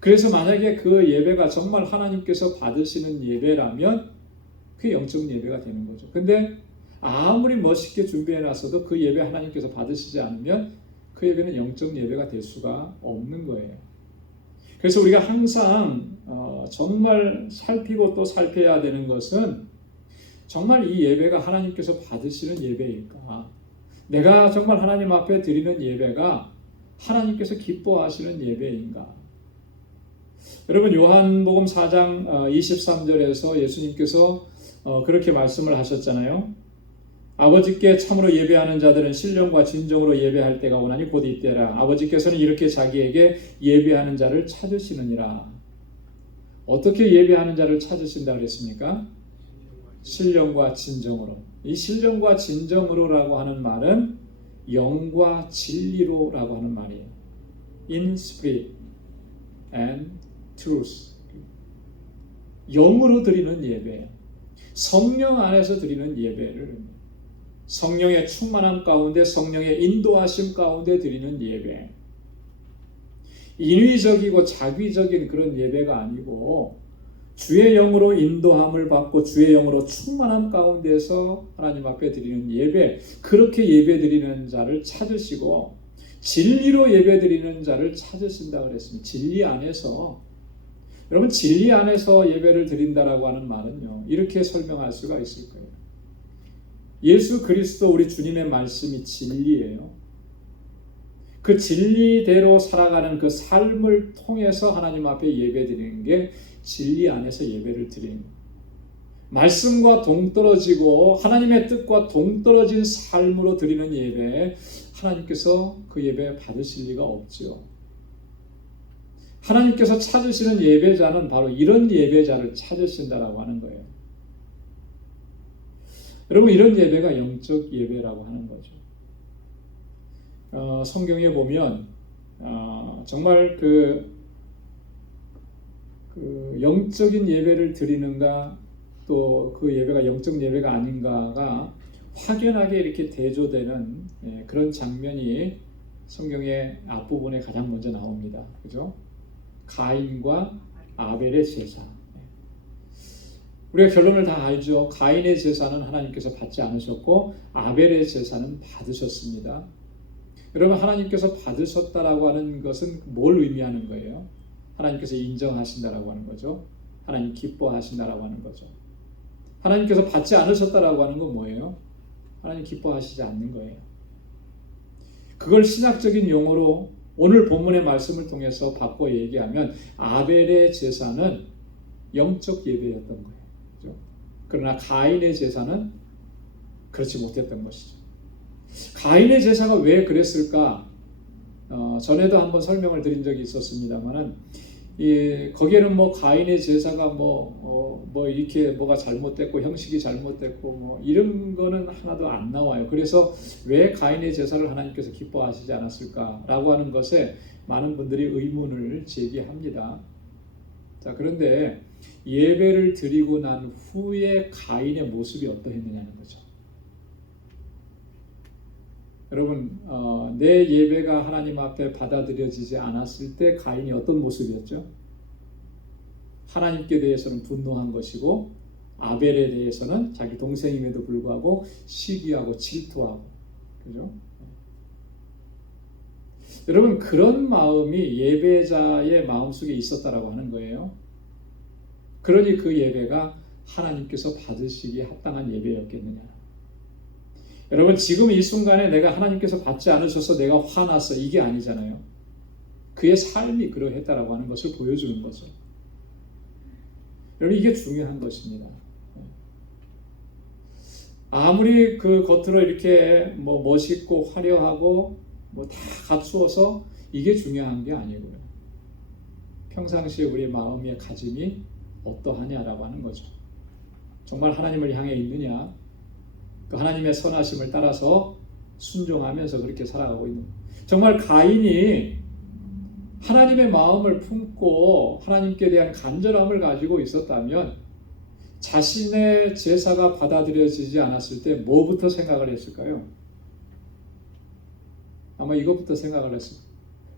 그래서 만약에 그 예배가 정말 하나님께서 받으시는 예배라면 그게 영적 예배가 되는 거죠. 근데 아무리 멋있게 준비해놨어도 그 예배 하나님께서 받으시지 않으면 그 예배는 영적 예배가 될 수가 없는 거예요. 그래서 우리가 항상 정말 살피고 또 살펴야 되는 것은 정말 이 예배가 하나님께서 받으시는 예배일까? 내가 정말 하나님 앞에 드리는 예배가 하나님께서 기뻐하시는 예배인가? 여러분, 요한복음 4장 23절에서 예수님께서 그렇게 말씀을 하셨잖아요. 아버지께 참으로 예배하는 자들은 신령과 진정으로 예배할 때가 오나니 곧 이때라. 아버지께서는 이렇게 자기에게 예배하는 자를 찾으시느니라. 어떻게 예배하는 자를 찾으신다 그랬습니까? 신령과 진정으로. 이 신령과 진정으로라고 하는 말은 영과 진리로라고 하는 말이에요. In spirit and truth. 영으로 드리는 예배, 성령 안에서 드리는 예배를 성령의 충만함 가운데 성령의 인도하심 가운데 드리는 예배, 인위적이고 자기적인 그런 예배가 아니고 주의 영으로 인도함을 받고 주의 영으로 충만함 가운데서 하나님 앞에 드리는 예배, 그렇게 예배 드리는 자를 찾으시고 진리로 예배 드리는 자를 찾으신다 그랬습니다. 진리 안에서, 여러분, 진리 안에서 예배를 드린다라고 하는 말은요, 이렇게 설명할 수가 있을 거예요. 예수 그리스도 우리 주님의 말씀이 진리예요. 그 진리대로 살아가는 그 삶을 통해서 하나님 앞에 예배 드리는 게 진리 안에서 예배를 드리는 거예요. 말씀과 동떨어지고 하나님의 뜻과 동떨어진 삶으로 드리는 예배, 하나님께서 그 예배 받으실 리가 없죠. 하나님께서 찾으시는 예배자는 바로 이런 예배자를 찾으신다라고 하는 거예요. 여러분, 이런 예배가 영적 예배라고 하는 거죠. 성경에 보면 정말 그 영적인 예배를 드리는가 또 그 예배가 영적 예배가 아닌가가 확연하게 이렇게 대조되는 그런 장면이 성경의 앞부분에 가장 먼저 나옵니다. 그죠? 가인과 아벨의 제사. 우리가 결론을 다 알죠. 가인의 제사는 하나님께서 받지 않으셨고 아벨의 제사는 받으셨습니다. 여러분, 하나님께서 받으셨다라고 하는 것은 뭘 의미하는 거예요? 하나님께서 인정하신다라고 하는 거죠. 하나님 기뻐하신다라고 하는 거죠. 하나님께서 받지 않으셨다라고 하는 건 뭐예요? 하나님 기뻐하시지 않는 거예요. 그걸 신학적인 용어로 오늘 본문의 말씀을 통해서 바꿔 얘기하면 아벨의 제사는 영적 예배였던 거예요. 그렇죠? 그러나 가인의 제사는 그렇지 못했던 것이죠. 가인의 제사가 왜 그랬을까? 전에도 한번 설명을 드린 적이 있었습니다만은 거기에는 뭐 가인의 제사가 뭐 이렇게 뭐가 잘못됐고 형식이 잘못됐고 뭐 이런 거는 하나도 안 나와요. 그래서 왜 가인의 제사를 하나님께서 기뻐하시지 않았을까라고 하는 것에 많은 분들이 의문을 제기합니다. 자, 그런데 예배를 드리고 난 후에 가인의 모습이 어떠했느냐는 거죠. 여러분, 내 예배가 하나님 앞에 받아들여지지 않았을 때 가인이 어떤 모습이었죠? 하나님께 대해서는 분노한 것이고 아벨에 대해서는 자기 동생임에도 불구하고 시기하고 질투하고, 그죠? 여러분, 그런 마음이 예배자의 마음속에 있었다라고 하는 거예요. 그러니 그 예배가 하나님께서 받으시기에 합당한 예배였겠느냐. 여러분, 지금 이 순간에 내가 하나님께서 받지 않으셔서 내가 화났어, 이게 아니잖아요. 그의 삶이 그러했다라고 하는 것을 보여주는 거죠. 여러분, 이게 중요한 것입니다. 아무리 그 겉으로 이렇게 뭐 멋있고 화려하고 뭐 다 갖추어서 이게 중요한 게 아니고요. 평상시에 우리의 마음의 가짐이 어떠하냐라고 하는 거죠. 정말 하나님을 향해 있느냐, 그 하나님의 선하심을 따라서 순종하면서 그렇게 살아가고 있는, 정말 가인이 하나님의 마음을 품고 하나님께 대한 간절함을 가지고 있었다면 자신의 제사가 받아들여지지 않았을 때 뭐부터 생각을 했을까요? 아마 이것부터 생각을 했어요.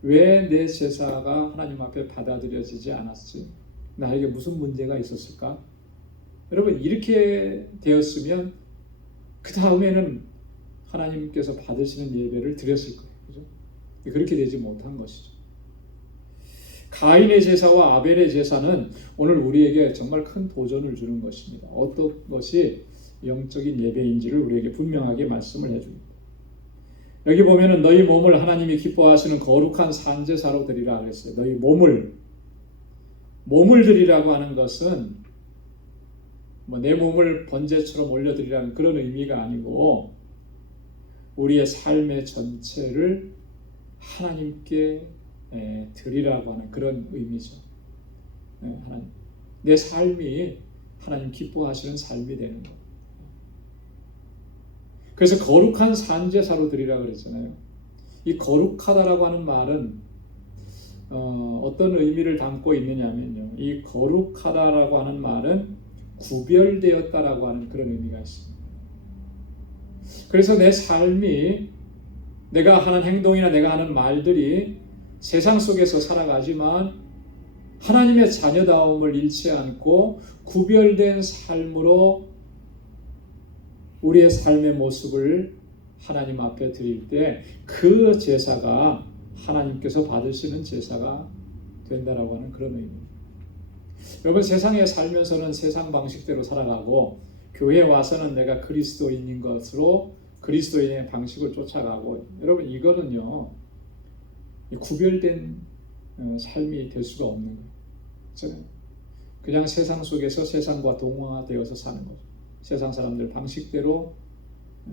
왜 내 제사가 하나님 앞에 받아들여지지 않았지? 나에게 무슨 문제가 있었을까? 여러분, 이렇게 되었으면 그 다음에는 하나님께서 받으시는 예배를 드렸을 거예요. 그죠? 그렇게 되지 못한 것이죠. 가인의 제사와 아벨의 제사는 오늘 우리에게 정말 큰 도전을 주는 것입니다. 어떤 것이 영적인 예배인지를 우리에게 분명하게 말씀을 해줍니다. 여기 보면은 너희 몸을 하나님이 기뻐하시는 거룩한 산제사로 드리라 그랬어요. 너희 몸을 드리라고 하는 것은 뭐 내 몸을 번제처럼 올려드리라는 그런 의미가 아니고 우리의 삶의 전체를 하나님께 드리라고 하는 그런 의미죠. 하나님, 내 삶이 하나님 기뻐하시는 삶이 되는 것. 그래서 거룩한 산제사로 드리라고 그랬잖아요. 이 거룩하다라고 하는 말은 어떤 의미를 담고 있느냐면요. 이 거룩하다라고 하는 말은 구별되었다라고 하는 그런 의미가 있습니다. 그래서 내 삶이, 내가 하는 행동이나 내가 하는 말들이 세상 속에서 살아가지만 하나님의 자녀다움을 잃지 않고 구별된 삶으로 우리의 삶의 모습을 하나님 앞에 드릴 때 그 제사가 하나님께서 받으시는 제사가 된다라고 하는 그런 의미입니다. 여러분, 세상에 살면서는 세상 방식대로 살아가고 교회에 와서는 내가 그리스도인인 것으로 그리스도인의 방식을 쫓아가고, 여러분, 이거는요 구별된 삶이 될 수가 없는 거예요. 그냥 세상 속에서 세상과 동화되어서 사는 거죠. 세상 사람들 방식대로,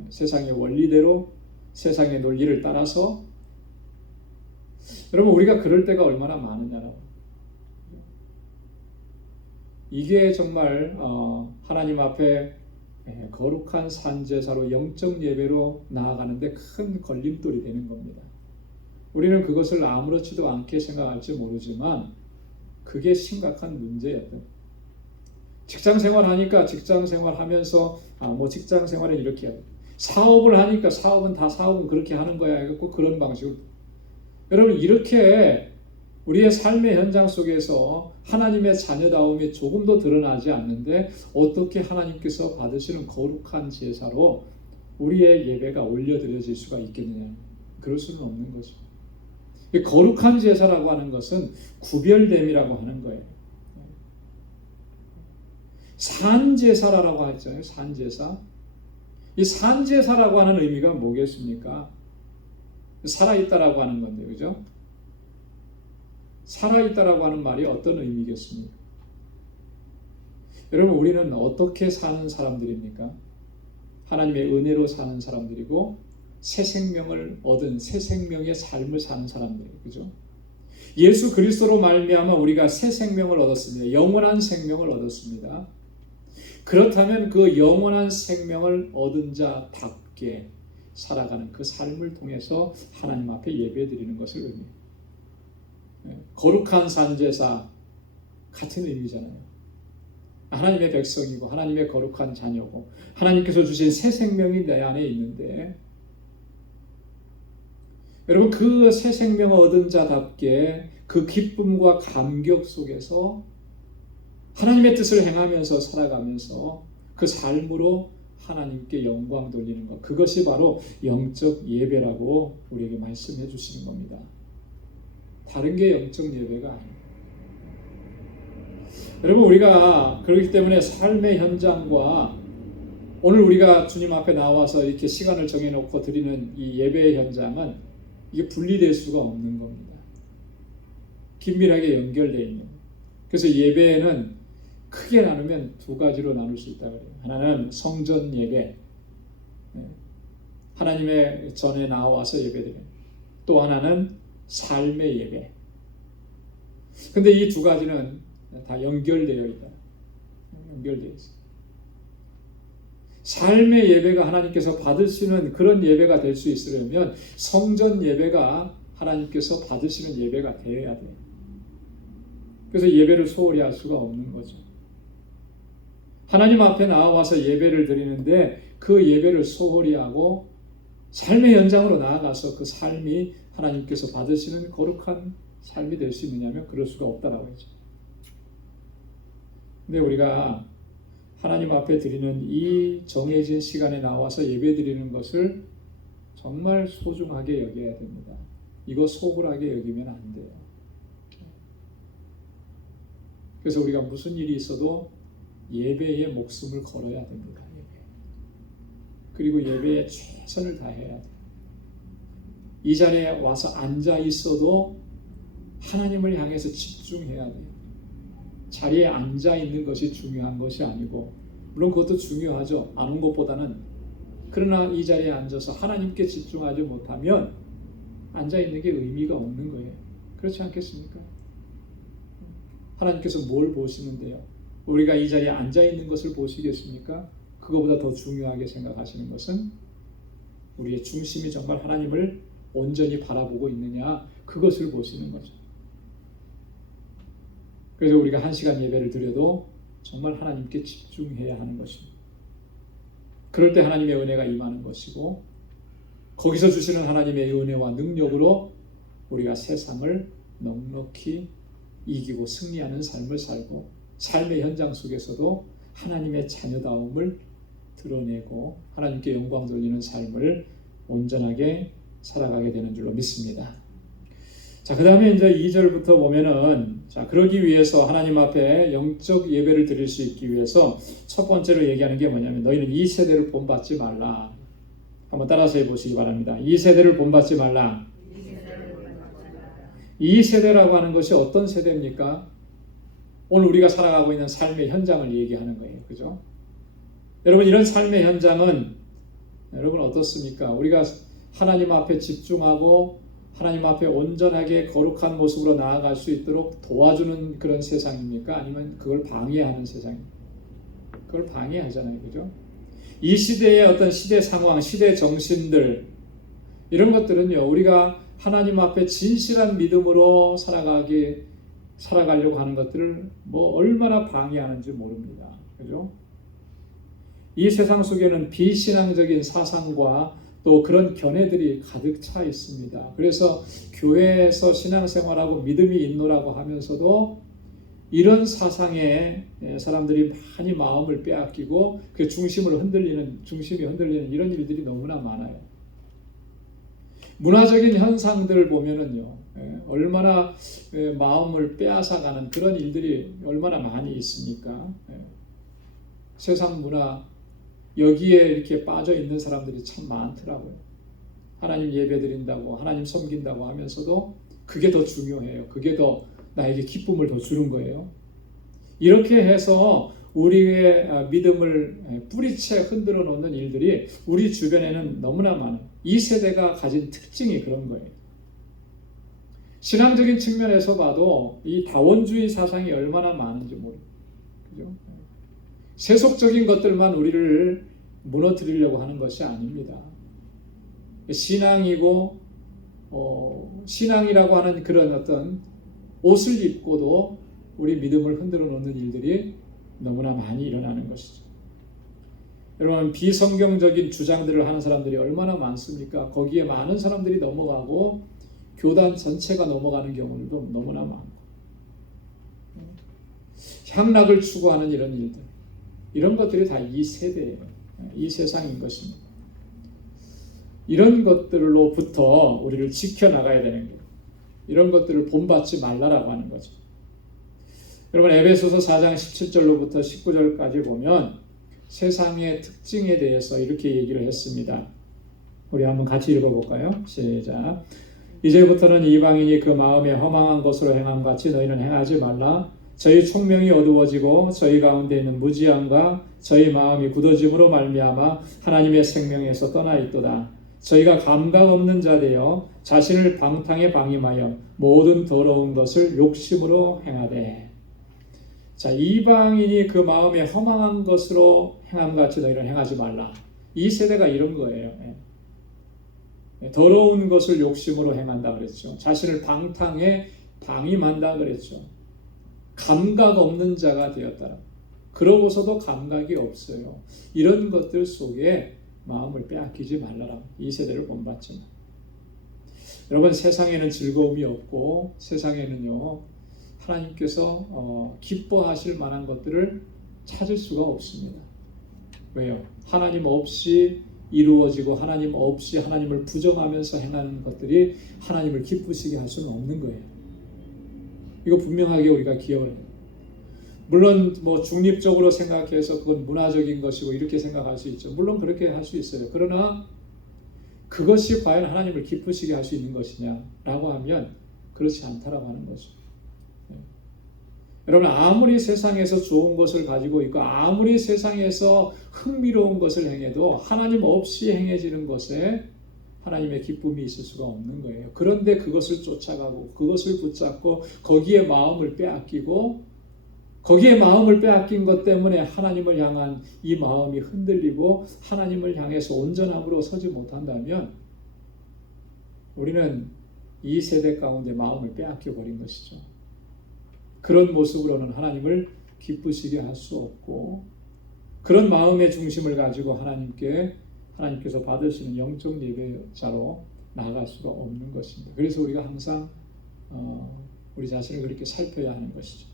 세상의 원리대로, 세상의 논리를 따라서. 여러분, 우리가 그럴 때가 얼마나 많으냐라고. 이게 정말 하나님 앞에 거룩한 산제사로 영적 예배로 나아가는데 큰 걸림돌이 되는 겁니다. 우리는 그것을 아무렇지도 않게 생각할지 모르지만 그게 심각한 문제였던. 직장 생활하니까 직장 생활하면서 뭐 직장 생활에 이렇게 하고, 사업을 하니까 사업은 그렇게 하는 거야 해갖고 그런 방식으로. 여러분, 이렇게 우리의 삶의 현장 속에서 하나님의 자녀다움이 조금도 드러나지 않는데 어떻게 하나님께서 받으시는 거룩한 제사로 우리의 예배가 올려드려질 수가 있겠느냐? 그럴 수는 없는 거죠. 거룩한 제사라고 하는 것은 구별됨이라고 하는 거예요. 산제사라고 하잖아요. 산제사. 이 산제사라고 하는 의미가 뭐겠습니까? 살아있다라고 하는 건데, 그죠? 살아있다라고 하는 말이 어떤 의미겠습니까? 여러분, 우리는 어떻게 사는 사람들입니까? 하나님의 은혜로 사는 사람들이고 새 생명을 얻은 새 생명의 삶을 사는 사람들이에요. 그죠? 예수 그리스도로 말미암아 우리가 새 생명을 얻었습니다. 영원한 생명을 얻었습니다. 그렇다면 그 영원한 생명을 얻은 자답게 살아가는 그 삶을 통해서 하나님 앞에 예배드리는 것을 의미해요. 거룩한 산제사 같은 의미잖아요. 하나님의 백성이고 하나님의 거룩한 자녀고 하나님께서 주신 새 생명이 내 안에 있는데, 여러분, 그 새 생명을 얻은 자답게 그 기쁨과 감격 속에서 하나님의 뜻을 행하면서 살아가면서 그 삶으로 하나님께 영광 돌리는 것, 그것이 바로 영적 예배라고 우리에게 말씀해 주시는 겁니다. 다른 게 영적 예배가 아니에요. 여러분, 우리가 그렇기 때문에 삶의 현장과 오늘 우리가 주님 앞에 나와서 이렇게 시간을 정해놓고 드리는 이 예배의 현장은 이게 분리될 수가 없는 겁니다. 긴밀하게 연결되어 있는 거예요. 그래서 예배는 크게 나누면 두 가지로 나눌 수 있다고 해요. 하나는 성전 예배, 하나님의 전에 나와서 예배드리는, 또 하나는 삶의 예배. 근데 이 두 가지는 다 연결되어 있다. 연결되어 있어요. 삶의 예배가 하나님께서 받으시는 그런 예배가 될 수 있으려면 성전 예배가 하나님께서 받으시는 예배가 되어야 돼요. 그래서 예배를 소홀히 할 수가 없는 거죠. 하나님 앞에 나와서 예배를 드리는데 그 예배를 소홀히 하고 삶의 현장으로 나아가서 그 삶이 하나님께서 받으시는 거룩한 삶이 될 수 있느냐면 그럴 수가 없다라고 했죠. 근데 우리가 하나님 앞에 드리는 이 정해진 시간에 나와서 예배 드리는 것을 정말 소중하게 여겨야 됩니다. 이거 소홀하게 여기면 안 돼요. 그래서 우리가 무슨 일이 있어도 예배에 목숨을 걸어야 됩니다. 그리고 예배에 최선을 다해야 돼요. 이 자리에 와서 앉아 있어도 하나님을 향해서 집중해야 돼요. 자리에 앉아 있는 것이 중요한 것이 아니고, 물론 그것도 중요하죠. 안 온 것보다는. 그러나 이 자리에 앉아서 하나님께 집중하지 못하면 앉아 있는 게 의미가 없는 거예요. 그렇지 않겠습니까? 하나님께서 뭘 보시는데요? 우리가 이 자리에 앉아 있는 것을 보시겠습니까? 그거보다 더 중요하게 생각하시는 것은 우리의 중심이 정말 하나님을 온전히 바라보고 있느냐, 그것을 보시는 거죠. 그래서 우리가 1시간 예배를 드려도 정말 하나님께 집중해야 하는 것입니다. 그럴 때 하나님의 은혜가 임하는 것이고, 거기서 주시는 하나님의 은혜와 능력으로 우리가 세상을 넉넉히 이기고 승리하는 삶을 살고, 삶의 현장 속에서도 하나님의 자녀다움을 드러내고 하나님께 영광 돌리는 삶을 온전하게 살아가게 되는 줄로 믿습니다. 자, 그 다음에 이제 2절부터 보면은, 자, 그러기 위해서 하나님 앞에 영적 예배를 드릴 수 있기 위해서 첫 번째로 얘기하는 게 뭐냐면, 너희는 이 세대를 본받지 말라. 한번 따라서 해보시기 바랍니다. 이 세대를 본받지 말라. 이 세대라고 하는 것이 어떤 세대입니까? 오늘 우리가 살아가고 있는 삶의 현장을 얘기하는 거예요. 그죠? 여러분, 이런 삶의 현장은 여러분 어떻습니까? 우리가 하나님 앞에 집중하고 하나님 앞에 온전하게 거룩한 모습으로 나아갈 수 있도록 도와주는 그런 세상입니까? 아니면 그걸 방해하는 세상입니까? 그걸 방해하잖아요. 그죠? 이 시대의 어떤 시대 상황, 시대 정신들, 이런 것들은요, 우리가 하나님 앞에 진실한 믿음으로 살아가려고 하는 것들을 얼마나 방해하는지 모릅니다. 그죠? 이 세상 속에는 비신앙적인 사상과 또 그런 견해들이 가득 차 있습니다. 그래서 교회에서 신앙생활하고 믿음이 있노라고 하면서도 이런 사상에 사람들이 많이 마음을 빼앗기고 그 중심이 흔들리는 이런 일들이 너무나 많아요. 문화적인 현상들을 보면은요, 얼마나 마음을 빼앗아가는 그런 일들이 얼마나 많이 있습니까? 세상 문화 여기에 이렇게 빠져 있는 사람들이 참 많더라고요. 하나님 예배드린다고 하나님 섬긴다고 하면서도 그게 더 중요해요. 그게 더 나에게 기쁨을 더 주는 거예요. 이렇게 해서 우리의 믿음을 뿌리채 흔들어 놓는 일들이 우리 주변에는 너무나 많아요. 이 세대가 가진 특징이 그런 거예요. 신앙적인 측면에서 봐도 이 다원주의 사상이 얼마나 많은지 모르겠어요. 그죠? 세속적인 것들만 우리를 무너뜨리려고 하는 것이 아닙니다. 신앙이고 신앙이라고 하는 그런 어떤 옷을 입고도 우리 믿음을 흔들어 놓는 일들이 너무나 많이 일어나는 것이죠. 여러분, 비성경적인 주장들을 하는 사람들이 얼마나 많습니까? 거기에 많은 사람들이 넘어가고 교단 전체가 넘어가는 경우도 너무나 많고, 향락을 추구하는 이런 일들, 이런 것들이 다 이 세대예요. 이 세상인 것입니다. 이런 것들로부터 우리를 지켜나가야 되는 거예요. 이런 것들을 본받지 말라라고 하는 거죠. 여러분, 에베소서 4장 17절로부터 19절까지 보면 세상의 특징에 대해서 이렇게 얘기를 했습니다. 우리 한번 같이 읽어볼까요? 시작. 이제부터는 이방인이 그 마음에 허망한 것으로 행함 같이 너희는 행하지 말라. 저희 총명이 어두워지고 저희 가운데 있는 무지함과 저희 마음이 굳어짐으로 말미암아 하나님의 생명에서 떠나 있도다. 저희가 감각 없는 자 되어 자신을 방탕에 방임하여 모든 더러운 것을 욕심으로 행하되. 자, 이방인이 그 마음에 허망한 것으로 행함같이 너희는 행하지 말라. 이 세대가 이런 거예요. 더러운 것을 욕심으로 행한다 그랬죠. 자신을 방탕에 방임한다 그랬죠. 감각 없는 자가 되었다. 그러고서도 감각이 없어요. 이런 것들 속에 마음을 빼앗기지 말라라. 이 세대를 본받지 마. 여러분, 세상에는 즐거움이 없고 세상에는요 하나님께서 기뻐하실 만한 것들을 찾을 수가 없습니다. 왜요? 하나님 없이 이루어지고 하나님 없이 하나님을 부정하면서 행하는 것들이 하나님을 기쁘시게 할 수는 없는 거예요. 이거 분명하게 우리가 기억을 해요. 물론 중립적으로 생각해서 그건 문화적인 것이고 이렇게 생각할 수 있죠. 물론 그렇게 할 수 있어요. 그러나 그것이 과연 하나님을 기쁘시게 할 수 있는 것이냐라고 하면 그렇지 않다라고 하는 거죠. 여러분, 아무리 세상에서 좋은 것을 가지고 있고 아무리 세상에서 흥미로운 것을 행해도 하나님 없이 행해지는 것에 하나님의 기쁨이 있을 수가 없는 거예요. 그런데 그것을 쫓아가고 그것을 붙잡고 거기에 마음을 빼앗기고 거기에 마음을 빼앗긴 것 때문에 하나님을 향한 이 마음이 흔들리고 하나님을 향해서 온전함으로 서지 못한다면 우리는 이 세대 가운데 마음을 빼앗겨 버린 것이죠. 그런 모습으로는 하나님을 기쁘시게 할 수 없고 그런 마음의 중심을 가지고 하나님께서 받으시는 영적 예배자로 나아갈 수가 없는 것입니다. 그래서 우리가 항상 우리 자신을 그렇게 살펴야 하는 것이죠.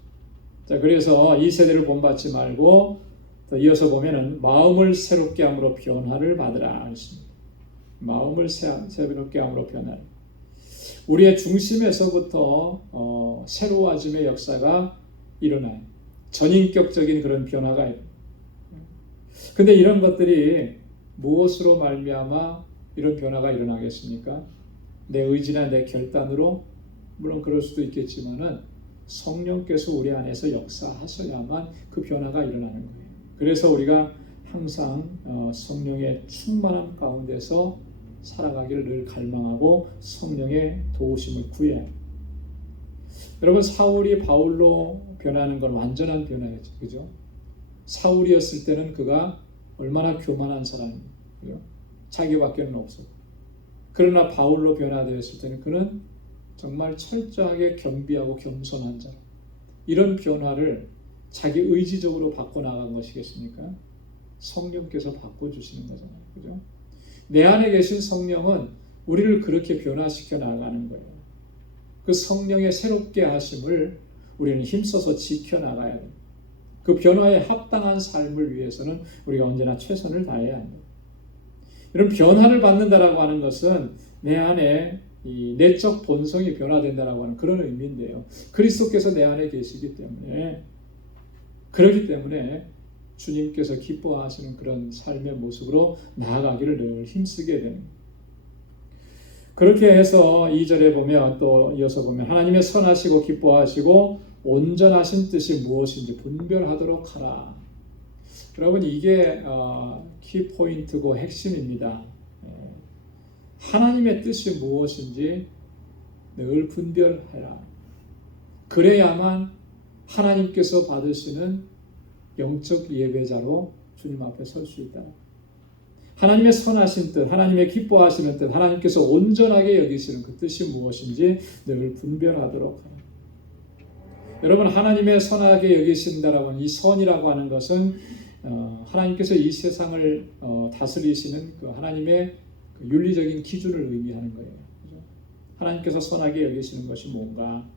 자, 그래서 이 세대를 본받지 말고 더 이어서 보면은 마음을 새롭게 함으로 변화를 받으라 하십니다. 마음을 새롭게 함으로 변화를. 우리의 중심에서부터 새로워짐의 역사가 일어나요. 전인격적인 그런 변화가 일어나요. 근데 이런 것들이 무엇으로 말미암아 이런 변화가 일어나겠습니까? 내 의지나 내 결단으로? 물론 그럴 수도 있겠지만은 성령께서 우리 안에서 역사하셔야만 그 변화가 일어나는 거예요. 그래서 우리가 항상 성령의 충만함 가운데서 살아가기를 늘 갈망하고 성령의 도우심을 구해야 해요. 여러분, 사울이 바울로 변하는 건 완전한 변화였죠. 그죠? 사울이었을 때는 그가 얼마나 교만한 사람이에요. 그죠? 자기밖에는 없어요. 그러나 바울로 변화되었을 때는 그는 정말 철저하게 겸비하고 겸손한 자로. 이런 변화를 자기 의지적으로 바꿔나간 것이겠습니까? 성령께서 바꿔주시는 거잖아요. 그죠? 내 안에 계신 성령은 우리를 그렇게 변화시켜 나가는 거예요. 그 성령의 새롭게 하심을 우리는 힘써서 지켜나가야 돼요. 그 변화에 합당한 삶을 위해서는 우리가 언제나 최선을 다해야 합니다. 이런 변화를 받는다라고 하는 것은 내 안에 이 내적 본성이 변화된다라고 하는 그런 의미인데요. 그리스도께서 내 안에 계시기 때문에 그렇기 때문에 주님께서 기뻐하시는 그런 삶의 모습으로 나아가기를 늘 힘쓰게 되는 거예요. 그렇게 해서 2절에 보면 또 이어서 보면 하나님의 선하시고 기뻐하시고 온전하신 뜻이 무엇인지 분별하도록 하라. 여러분 이게 키포인트고 핵심입니다. 하나님의 뜻이 무엇인지 늘 분별해라. 그래야만 하나님께서 받으시는 영적 예배자로 주님 앞에 설 수 있다. 하나님의 선하신 뜻, 하나님의 기뻐하시는 뜻, 하나님께서 온전하게 여기시는 그 뜻이 무엇인지 늘 분별하도록 하라. 여러분 하나님의 선하게 여기신다라고 하는 이 선이라고 하는 것은 하나님께서 이 세상을 다스리시는 그 하나님의 그 윤리적인 기준을 의미하는 거예요. 그렇죠? 하나님께서 선하게 여기시는 것이 뭔가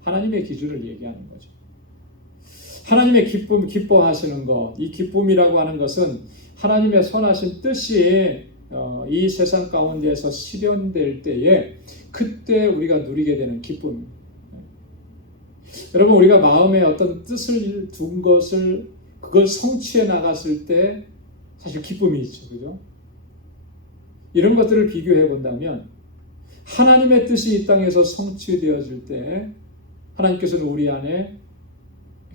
하나님의 기준을 얘기하는 거죠. 하나님의 기쁨, 기뻐하시는 것, 이 기쁨이라고 하는 것은 하나님의 선하신 뜻이 이 세상 가운데에서 실현될 때에 그때 우리가 누리게 되는 기쁨입니다. 여러분 우리가 마음에 어떤 뜻을 둔 것을 그걸 성취해 나갔을 때 사실 기쁨이 있죠. 그죠? 이런 것들을 비교해 본다면 하나님의 뜻이 이 땅에서 성취되어질 때 하나님께서는 우리 안에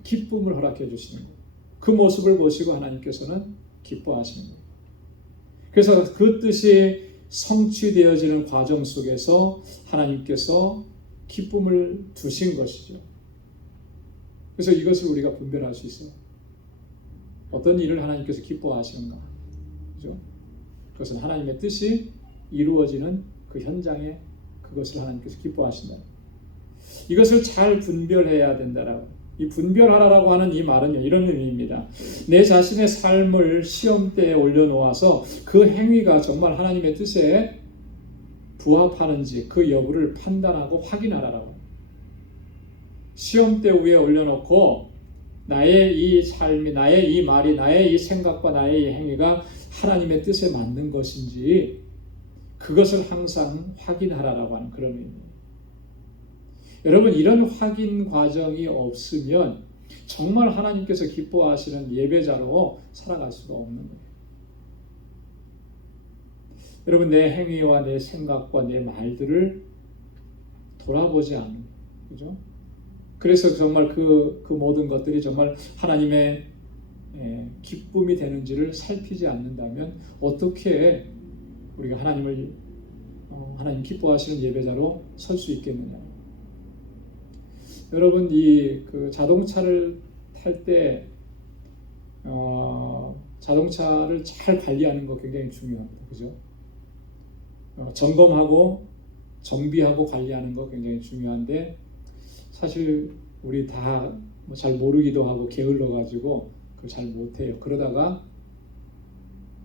기쁨을 허락해 주시는 거예요. 그 모습을 보시고 하나님께서는 기뻐하시는 거예요. 그래서 그 뜻이 성취되어지는 과정 속에서 하나님께서 기쁨을 두신 것이죠. 그래서 이것을 우리가 분별할 수 있어요. 어떤 일을 하나님께서 기뻐하시는가. 그죠? 그것은 하나님의 뜻이 이루어지는 그 현장에 그것을 하나님께서 기뻐하신다. 이것을 잘 분별해야 된다라고. 이 분별하라라고 하는 이 말은요, 이런 의미입니다. 내 자신의 삶을 시험대에 올려놓아서 그 행위가 정말 하나님의 뜻에 부합하는지 그 여부를 판단하고 확인하라라고. 시험대 위에 올려놓고 나의 이 삶이, 나의 이 말이, 나의 이 생각과 나의 이 행위가 하나님의 뜻에 맞는 것인지 그것을 항상 확인하라라고 하는 그런 의미입니다. 여러분 이런 확인 과정이 없으면 정말 하나님께서 기뻐하시는 예배자로 살아갈 수가 없는 거예요. 여러분 내 행위와 내 생각과 내 말들을 돌아보지 않는 거예요. 그죠? 그래서 정말 그 모든 것들이 정말 하나님의 기쁨이 되는지를 살피지 않는다면 어떻게 우리가 하나님 기뻐하시는 예배자로 설 수 있겠느냐? 여러분 그 자동차를 탈 때 자동차를 잘 관리하는 거 굉장히 중요합니다. 그죠? 점검하고 정비하고 관리하는 거 굉장히 중요한데 사실 우리 다 잘 모르기도 하고 게을러 가지고 그걸 잘 못해요. 그러다가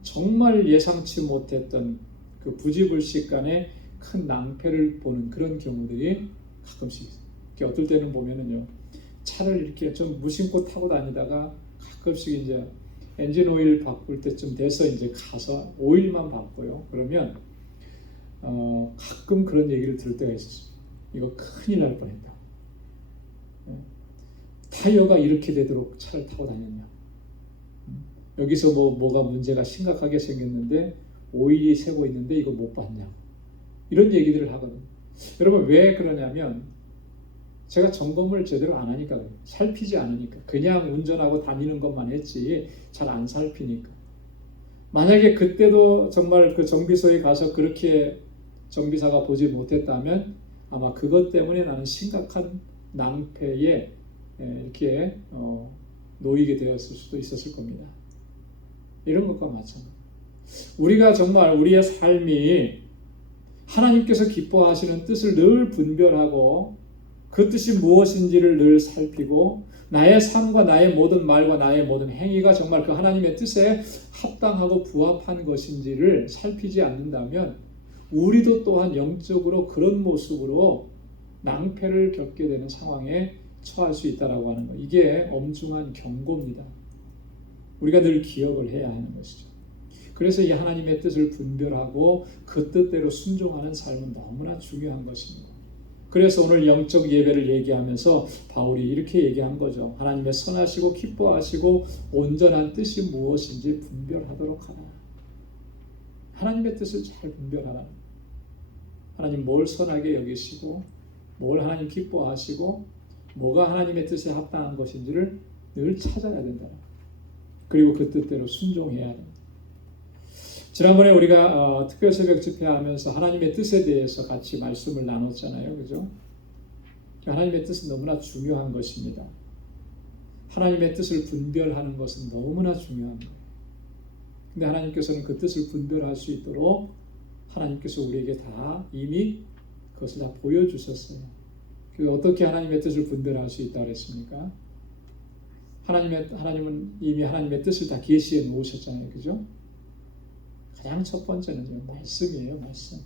정말 예상치 못했던 그 부지불식간에 큰 낭패를 보는 그런 경우들이 가끔씩 있어요. 어떨 때는 보면은요, 차를 이렇게 좀 무심코 타고 다니다가 가끔씩 이제 엔진 오일 바꿀 때쯤 돼서 이제 가서 오일만 바꿔요. 그러면 가끔 그런 얘기를 들을 때가 있었어요. 이거 큰일 날 뻔했다. 타이어가 이렇게 되도록 차를 타고 다녔냐? 여기서 뭐가 문제가 심각하게 생겼는데 오일이 새고 있는데 이거 못 봤냐? 이런 얘기들을 하거든요. 여러분 왜 그러냐면 제가 점검을 제대로 안 하니까 그래요. 살피지 않으니까. 그냥 운전하고 다니는 것만 했지 잘 안 살피니까. 만약에 그때도 정말 그 정비소에 가서 그렇게 정비사가 보지 못했다면 아마 그것 때문에 나는 심각한 낭패에 이렇게 놓이게 되었을 수도 있었을 겁니다. 이런 것과 마찬가지. 우리가 정말 우리의 삶이 하나님께서 기뻐하시는 뜻을 늘 분별하고 그 뜻이 무엇인지를 늘 살피고 나의 삶과 나의 모든 말과 나의 모든 행위가 정말 그 하나님의 뜻에 합당하고 부합한 것인지를 살피지 않는다면 우리도 또한 영적으로 그런 모습으로 낭패를 겪게 되는 상황에 처할 수 있다라고 하는 것. 이게 엄중한 경고입니다. 우리가 늘 기억을 해야 하는 것이죠. 그래서 이 하나님의 뜻을 분별하고 그 뜻대로 순종하는 삶은 너무나 중요한 것입니다. 그래서 오늘 영적 예배를 얘기하면서 바울이 이렇게 얘기한 거죠. 하나님의 선하시고 기뻐하시고 온전한 뜻이 무엇인지 분별하도록 하라. 하나님의 뜻을 잘 분별하라. 하나님 뭘 선하게 여기시고 뭘 하나님 기뻐하시고 뭐가 하나님의 뜻에 합당한 것인지를 늘 찾아야 된다. 그리고 그 뜻대로 순종해야 된다. 지난번에 우리가 특별 새벽 집회하면서 하나님의 뜻에 대해서 같이 말씀을 나눴잖아요. 그죠? 하나님의 뜻은 너무나 중요한 것입니다. 하나님의 뜻을 분별하는 것은 너무나 중요합니다. 근데 하나님께서는 그 뜻을 분별할 수 있도록 하나님께서 우리에게 다 이미 그것을 다 보여주셨어요. 그래서 어떻게 하나님의 뜻을 분별할 수 있다고 그랬습니까? 하나님은 이미 하나님의 뜻을 다 계시해 놓으셨잖아요. 그죠? 가장 첫 번째는요, 말씀이에요, 말씀.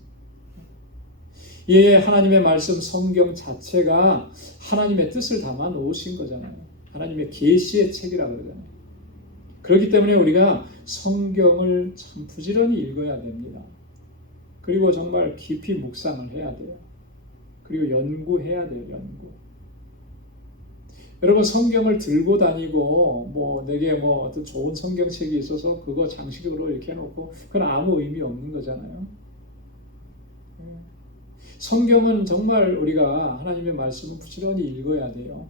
예, 하나님의 말씀 성경 자체가 하나님의 뜻을 담아 놓으신 거잖아요. 하나님의 계시의 책이라고 그러잖아요. 그렇기 때문에 우리가 성경을 참 부지런히 읽어야 됩니다. 그리고 정말 깊이 묵상을 해야 돼요. 그리고 연구해야 돼요, 연구. 여러분 성경을 들고 다니고 내게 어떤 좋은 성경책이 있어서 그거 장식으로 이렇게 해놓고 그건 아무 의미 없는 거잖아요. 성경은 정말 우리가 하나님의 말씀을 부지런히 읽어야 돼요.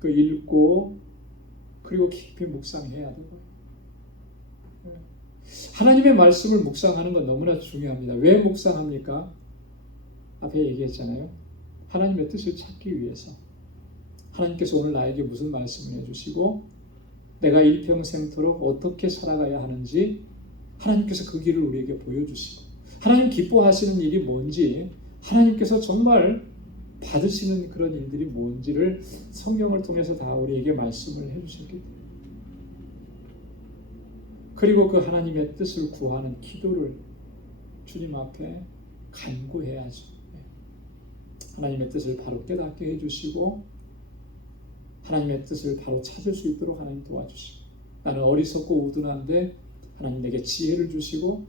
그 읽고 그리고 깊이 묵상해야 되고. 하나님의 말씀을 묵상하는 건 너무나 중요합니다. 왜 묵상합니까? 앞에 얘기했잖아요. 하나님의 뜻을 찾기 위해서. 하나님께서 오늘 나에게 무슨 말씀을 해주시고 내가 일평생토록 어떻게 살아가야 하는지 하나님께서 그 길을 우리에게 보여주시고 하나님 기뻐하시는 일이 뭔지 하나님께서 정말 받으시는 그런 일들이 뭔지를 성경을 통해서 다 우리에게 말씀을 해주셨기 때문에 그리고 그 하나님의 뜻을 구하는 기도를 주님 앞에 간구해야죠. 하나님의 뜻을 바로 깨닫게 해주시고 하나님의 뜻을 바로 찾을 수 있도록 하나님 도와주시고 나는 어리석고 우둔한데 하나님 내게 지혜를 주시고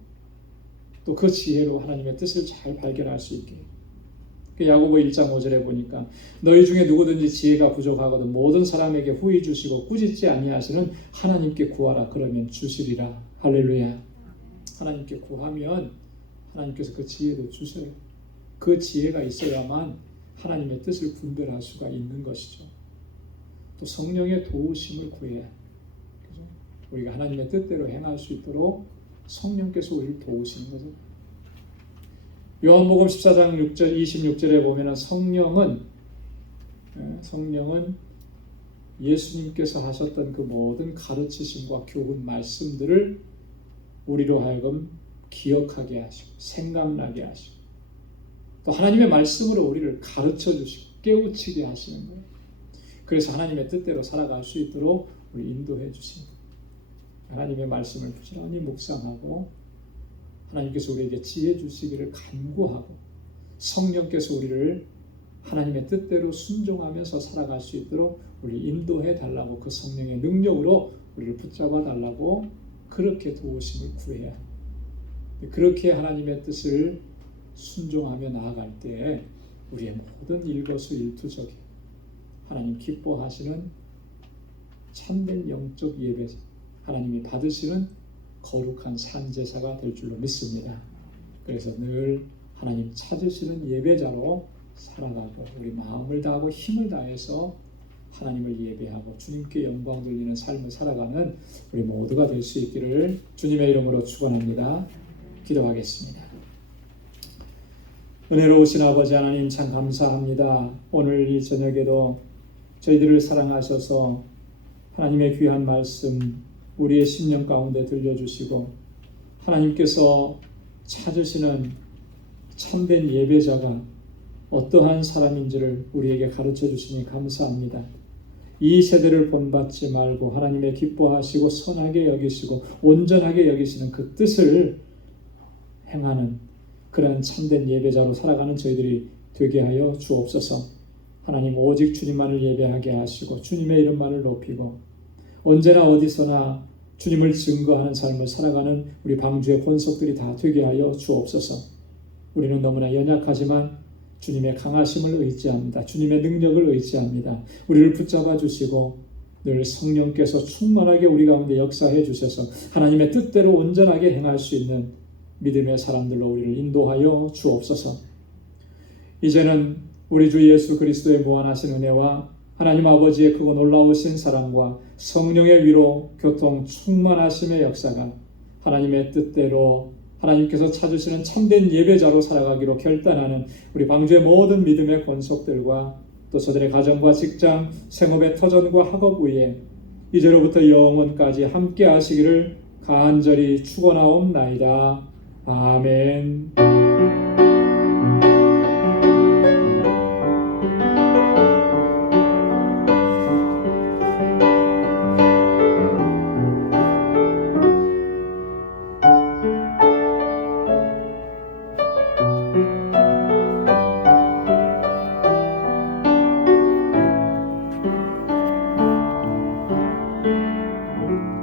또 그 지혜로 하나님의 뜻을 잘 발견할 수 있게. 야고보 1장 5절에 보니까 너희 중에 누구든지 지혜가 부족하거든 모든 사람에게 후히 주시고 꾸짖지 아니하시는 하나님께 구하라 그러면 주시리라. 할렐루야. 하나님께 구하면 하나님께서 그 지혜도 주셔요. 그 지혜가 있어야만 하나님의 뜻을 분별할 수가 있는 것이죠. 또 성령의 도우심을 구해야 그죠? 우리가 하나님의 뜻대로 행할 수 있도록 성령께서 우리를 도우시는 거죠. 요한복음 14장 6절 26절에 보면 성령은 예수님께서 하셨던 그 모든 가르치심과 교훈 말씀들을 우리로 하여금 기억하게 하시고 생각나게 하시고 또 하나님의 말씀으로 우리를 가르쳐 주시고 깨우치게 하시는 거예요. 그래서 하나님의 뜻대로 살아갈 수 있도록 우리 인도해 주십니다. 하나님의 말씀을 부지런히 묵상하고 하나님께서 우리에게 지혜 주시기를 간구하고 성령께서 우리를 하나님의 뜻대로 순종하면서 살아갈 수 있도록 우리 인도해 달라고 그 성령의 능력으로 우리를 붙잡아 달라고 그렇게 도우심을 구해야 합니다. 그렇게 하나님의 뜻을 순종하며 나아갈 때 우리의 모든 일거수일투족이 하나님 기뻐하시는 참된 영적 예배, 하나님이 받으시는 거룩한 산제사가 될 줄로 믿습니다. 그래서 늘 하나님 찾으시는 예배자로 살아가고 우리 마음을 다하고 힘을 다해서 하나님을 예배하고 주님께 영광 돌리는 삶을 살아가는 우리 모두가 될 수 있기를 주님의 이름으로 축원합니다. 기도하겠습니다. 은혜로우신 아버지 하나님 참 감사합니다. 오늘 이 저녁에도 저희들을 사랑하셔서 하나님의 귀한 말씀 우리의 심령 가운데 들려주시고 하나님께서 찾으시는 참된 예배자가 어떠한 사람인지를 우리에게 가르쳐 주시니 감사합니다. 이 세대를 본받지 말고 하나님의 기뻐하시고 선하게 여기시고 온전하게 여기시는 그 뜻을 행하는 그런 참된 예배자로 살아가는 저희들이 되게 하여 주옵소서. 하나님 오직 주님만을 예배하게 하시고 주님의 이름만을 높이고 언제나 어디서나 주님을 증거하는 삶을 살아가는 우리 방주의 권속들이 다 되게 하여 주옵소서. 우리는 너무나 연약하지만 주님의 강하심을 의지합니다. 주님의 능력을 의지합니다. 우리를 붙잡아 주시고 늘 성령께서 충만하게 우리 가운데 역사해 주셔서 하나님의 뜻대로 온전하게 행할 수 있는 믿음의 사람들로 우리를 인도하여 주옵소서. 이제는 우리 주 예수 그리스도의 무한하신 은혜와 하나님 아버지의 크고 놀라우신 사랑과 성령의 위로 교통 충만하심의 역사가 하나님의 뜻대로 하나님께서 찾으시는 참된 예배자로 살아가기로 결단하는 우리 방주의 모든 믿음의 권속들과 또 저들의 가정과 직장, 생업의 터전과 학업 위에 이제로부터 영원까지 함께 하시기를 간절히 축원하옵나이다. 아멘.